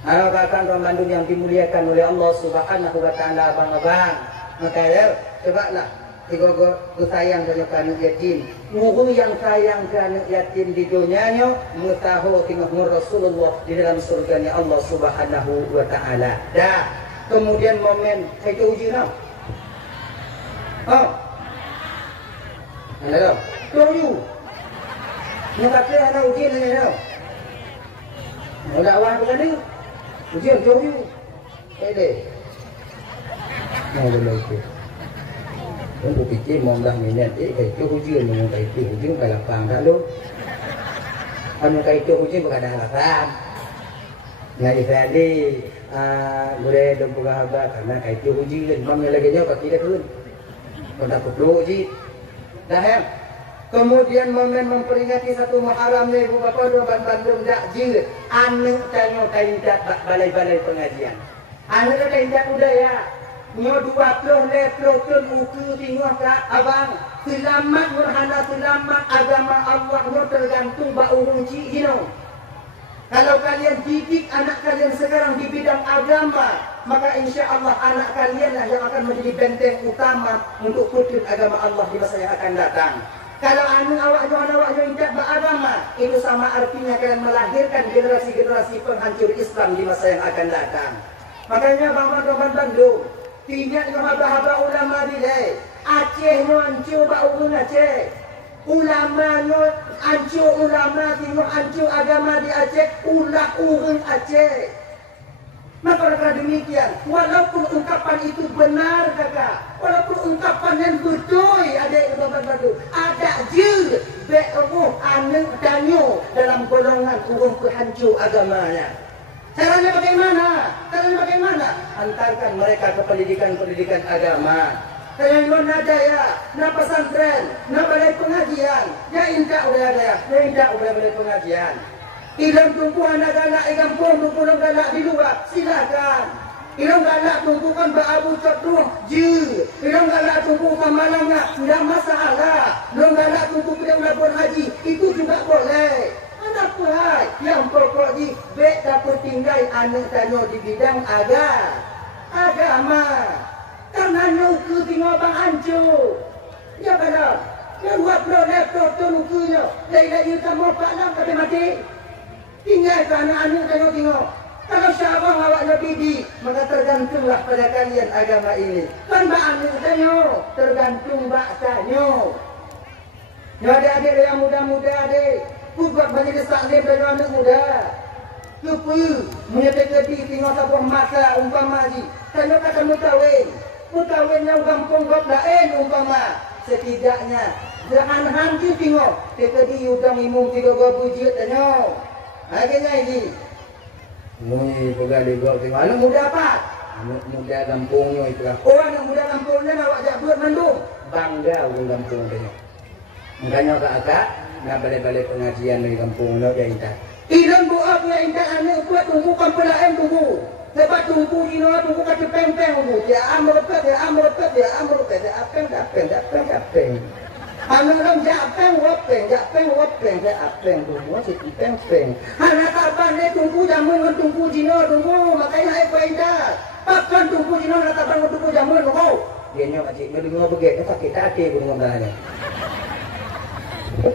Harapan orang Bandung yang dimuliakan oleh Allah Subhanahu Wa Taala abang-abang. Maka ya, cobalah tiga-tiga sayang dengan anak yatim. Guru yang sayang ke anak yatim di dunianya, mutahu tengok Rasulullah di dalam surganya Allah Subhanahu Wa Taala. Dah. Kemudian momen itu uji nak. Oh, ada. Tunggu. Nak kata anak ujian ni tau. Nak dakwah ke sana? Ujian jauh you. Deh. Mau boleh ke? Untuk fikir mau dah minat itu ujian ni kai itu ujian kai lapang dah lu. Anu kai itu ujian bukan dah lapang. Ngai tadi boleh dong pengahaba karena kai itu ujian mamnya lagi jauh kaki dah turun. Kau tak perlu uji. Dah ya. Kemudian momen memperingati satu Muharramnya ibu bapa dua Bandung dak jil anak tanya kaindak balai-balai pengajian. Anak kaindak budaya. Nyo 20 leplo tun uku tengok kak abang. Selamat nurhana selamat agama Allah nyo tergantung ba urung ci hino. Kalau kalian didik anak kalian sekarang di bidang agama, maka insya Allah anak kalian lah yang akan menjadi benteng utama untuk kutub agama Allah di masa yang akan datang. Kalau anak awak tidak beragama, itu sama artinya kalian melahirkan generasi-generasi penghancur Islam di masa yang akan datang. Makanya bang Bandung, tinggal haba-haba ulama bilai, Aceh no hancur bau Aceh. Ulama no hancur ulama, tengok hancur agama di Aceh, ulah urung Aceh. Maka karena demikian, walaupun ungkapan itu benar kakak, walaupun ungkapan yang betul adik bapak-bapak, ada je be'ruh aneng danyo dalam golongan urung penghancur agamanya. Caranya bagaimana? Antarkan mereka ke pendidikan agama. Kaya yon ada ya, na pesantren, na balai pengajian, ya indah balai pengajian. Ilang tumpuan galak ilang pun tumpuan galak di luar, silakan. Ilang galak tumpukan baabu cokruh, ilang galak tumpukan malangnya, tidak masalah. Ilang galak tumpukan labur haji, itu juga boleh. Kenapa hai? Yang pokok di bek dapat tinggal anak tanya di bidang agama. Karena nuku tengok bang hancur. Ya benar. Yang buat laptop tu nukunya. Dari utama Pak Lam tapi mati. Tinggal ke anak-anak tengok. Kalau syabang awak nak didik, maka tergantunglah pada kalian agama ini. Kan bak anak tengok. Tergantung bak tengok. Ya adik-adik yang muda-muda adik. Buat banyak taklim dari anak muda. Lupa. Menyatakan diri tengok sebuah masa umpama haji. Tengok kata mutawin yang gampang gop lain umpama. Setidaknya jangan hantu tengok. Kita di udang imum 3 bujut tengok. Akhirnya ini. Mui pegali gop tengok. Anak muda apa? Anak muda kampungnya itu lah. Oh anak muda kampungnya awak jak buat mandung. Bangga orang kampung tengok. Makanya kakak nak balik-balik pengajian dari kampung lo ya indah. Ilang buat ya indah anak buat tunggu kampelain tunggu. Sebab tunggu dino tunggu kata peng-peng tunggu. Dia amrut. Anak orang japeng wapeng tunggu si peng. Anak kapan dia tunggu jamun tunggu dino tunggu makanya apa indah. Pakan tunggu dino anak kapan tunggu jamun tunggu. Dia nyo macam ni dengar begitu sakit hati pun ngomongnya.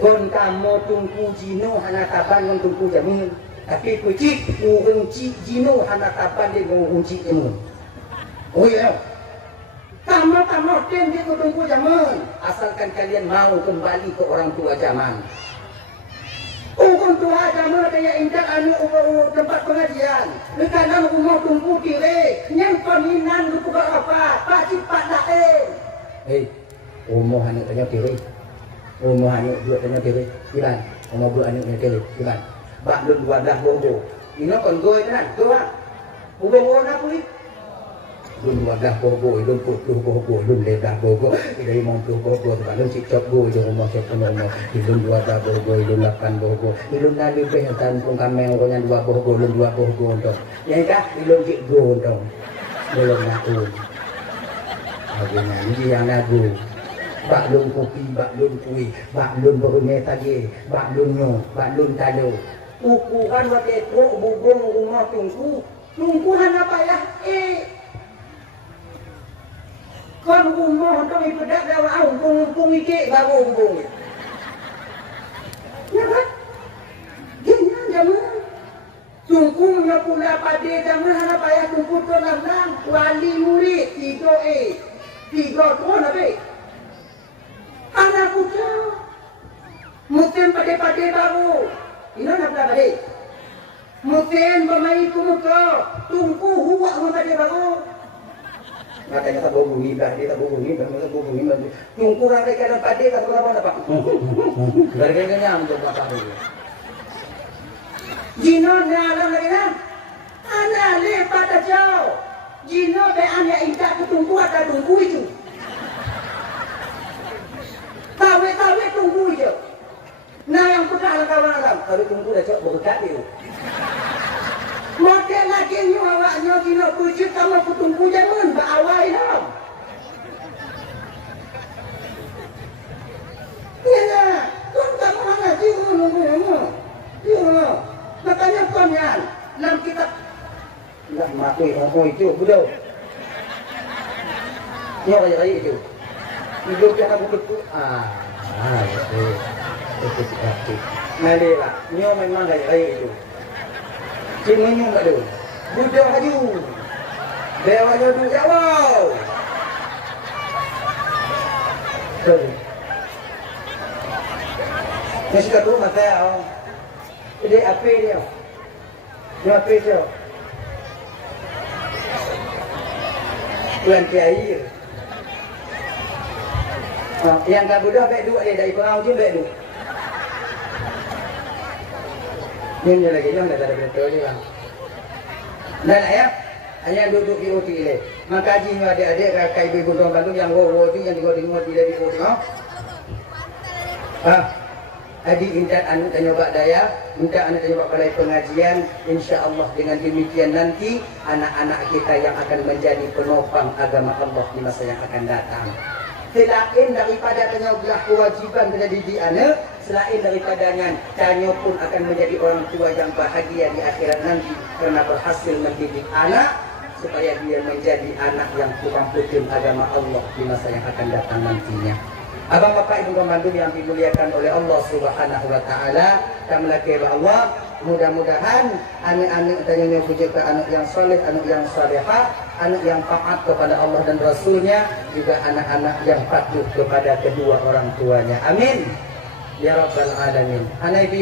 Kon kamu tunggu jino anak kapan kon tunggu jamun. Tapi kucing urunci jino anak kapan dia urunci jamun. Oh ya. Kamu ten dia tunggu jamun. Asalkan kalian mau kembali ke orang tua zaman. Orang tua zaman kayak indah anu tempat pengajian. Kadang rumah tunggu kiri. Yang peminan lu buka apa? Pak cipat lain. Hei, rumah anak tanya kiri. Rumah anak dua tanya kiri. Gimana? Rumah dua anaknya kiri. Gimana? Bak lun 12 bobo. Ini kon goy kan? Doa. Bobo nak kulit. Lun 12 bobo, lun 40 bobo, lun 11 bobo. Dari 50 bobo, lun cicok go di rumah siapa nama. Lun 12 bobo, lun 8 bobo. Lun nak lebih tan pun kameng konya 2 bobo, lun 2 bobo dong. Yang kah? Lun cik go dong. Belum aku. Bagaimana ini yang lagu. Bak lun kopi, bak lun kui, bak lun berumeh tadi, bak lun nyo, bak lun talo. Ukuran waktu bubung rumah tungkuhan apa ya? Kon rumah untuk ibadat dawa ungkung ike baru bubung. Ya kan? Gini zaman. Tungkunya pula pada zaman apa ya tungku tu lang wali murid 3 tahun habis. Anak putra. Mungkin pada baru. Ini nak balik. Mungkin bermain muka, tunggu huwak pada baru. Makanya tak bohong ni dah, dia tak bohong ni, tak bohong ni. Tunggu orang mereka dalam pada kata apa dapat. Garganya untuk apa dulu? Jino ni alam lagi kan? Anak lepas dah jauh. Jino bean yang indah ketunggu ada tunggu itu. Tawe tunggu je. Nah yang pernah kawan alam, kalau tunggu dah cok berkat dia. Model lagi nyu awaknya kena puji kamu tunggu jangan berawai dah. Ya, kan kamu hanya nunggu. Ya, makanya kon Oi itu budak. Nyo raya itu. Hidup yang aku betul. Betul. Betul kaki. Nalilah. Nyo memang raya itu. Cuma nyo enggak ada. Budak aja. Dewanya tu ya wow. Betul. Nasi katu mata ya. Jadi apa dia? Dia apa dia? Tuan air. Yang tak budak baik dua dia dari perang je baik dua. Dia lagi dia tak ada betul dia. Dan ayah hanya duduk di OT ini. Maka haji adik-adik rakyat ibu-ibu tuan Bandung yang wow itu yang dibuat di OT. Adik minta anu tanya bak daya, minta anu tanya bak balai pengajian. Insya Allah dengan demikian nanti anak-anak kita yang akan menjadi penopang agama Allah di masa yang akan datang. Selain daripada tanya belah kewajiban pendidik anak, selain daripadanya tanya pun akan menjadi orang tua yang bahagia di akhirat nanti karena berhasil mendidik anak supaya dia menjadi anak yang kurang putih agama Allah di masa yang akan datang nantinya. Abang bapak ibu Bandung yang dimuliakan oleh Allah Subhanahu wa taala, tamlaki Allah, mudah-mudahan anak-anak tanya puji ke anak yang soleh, anak yang salehah, anak yang taat kepada Allah dan Rasulnya, juga anak-anak yang patuh kepada kedua orang tuanya. Amin ya rabbal alamin.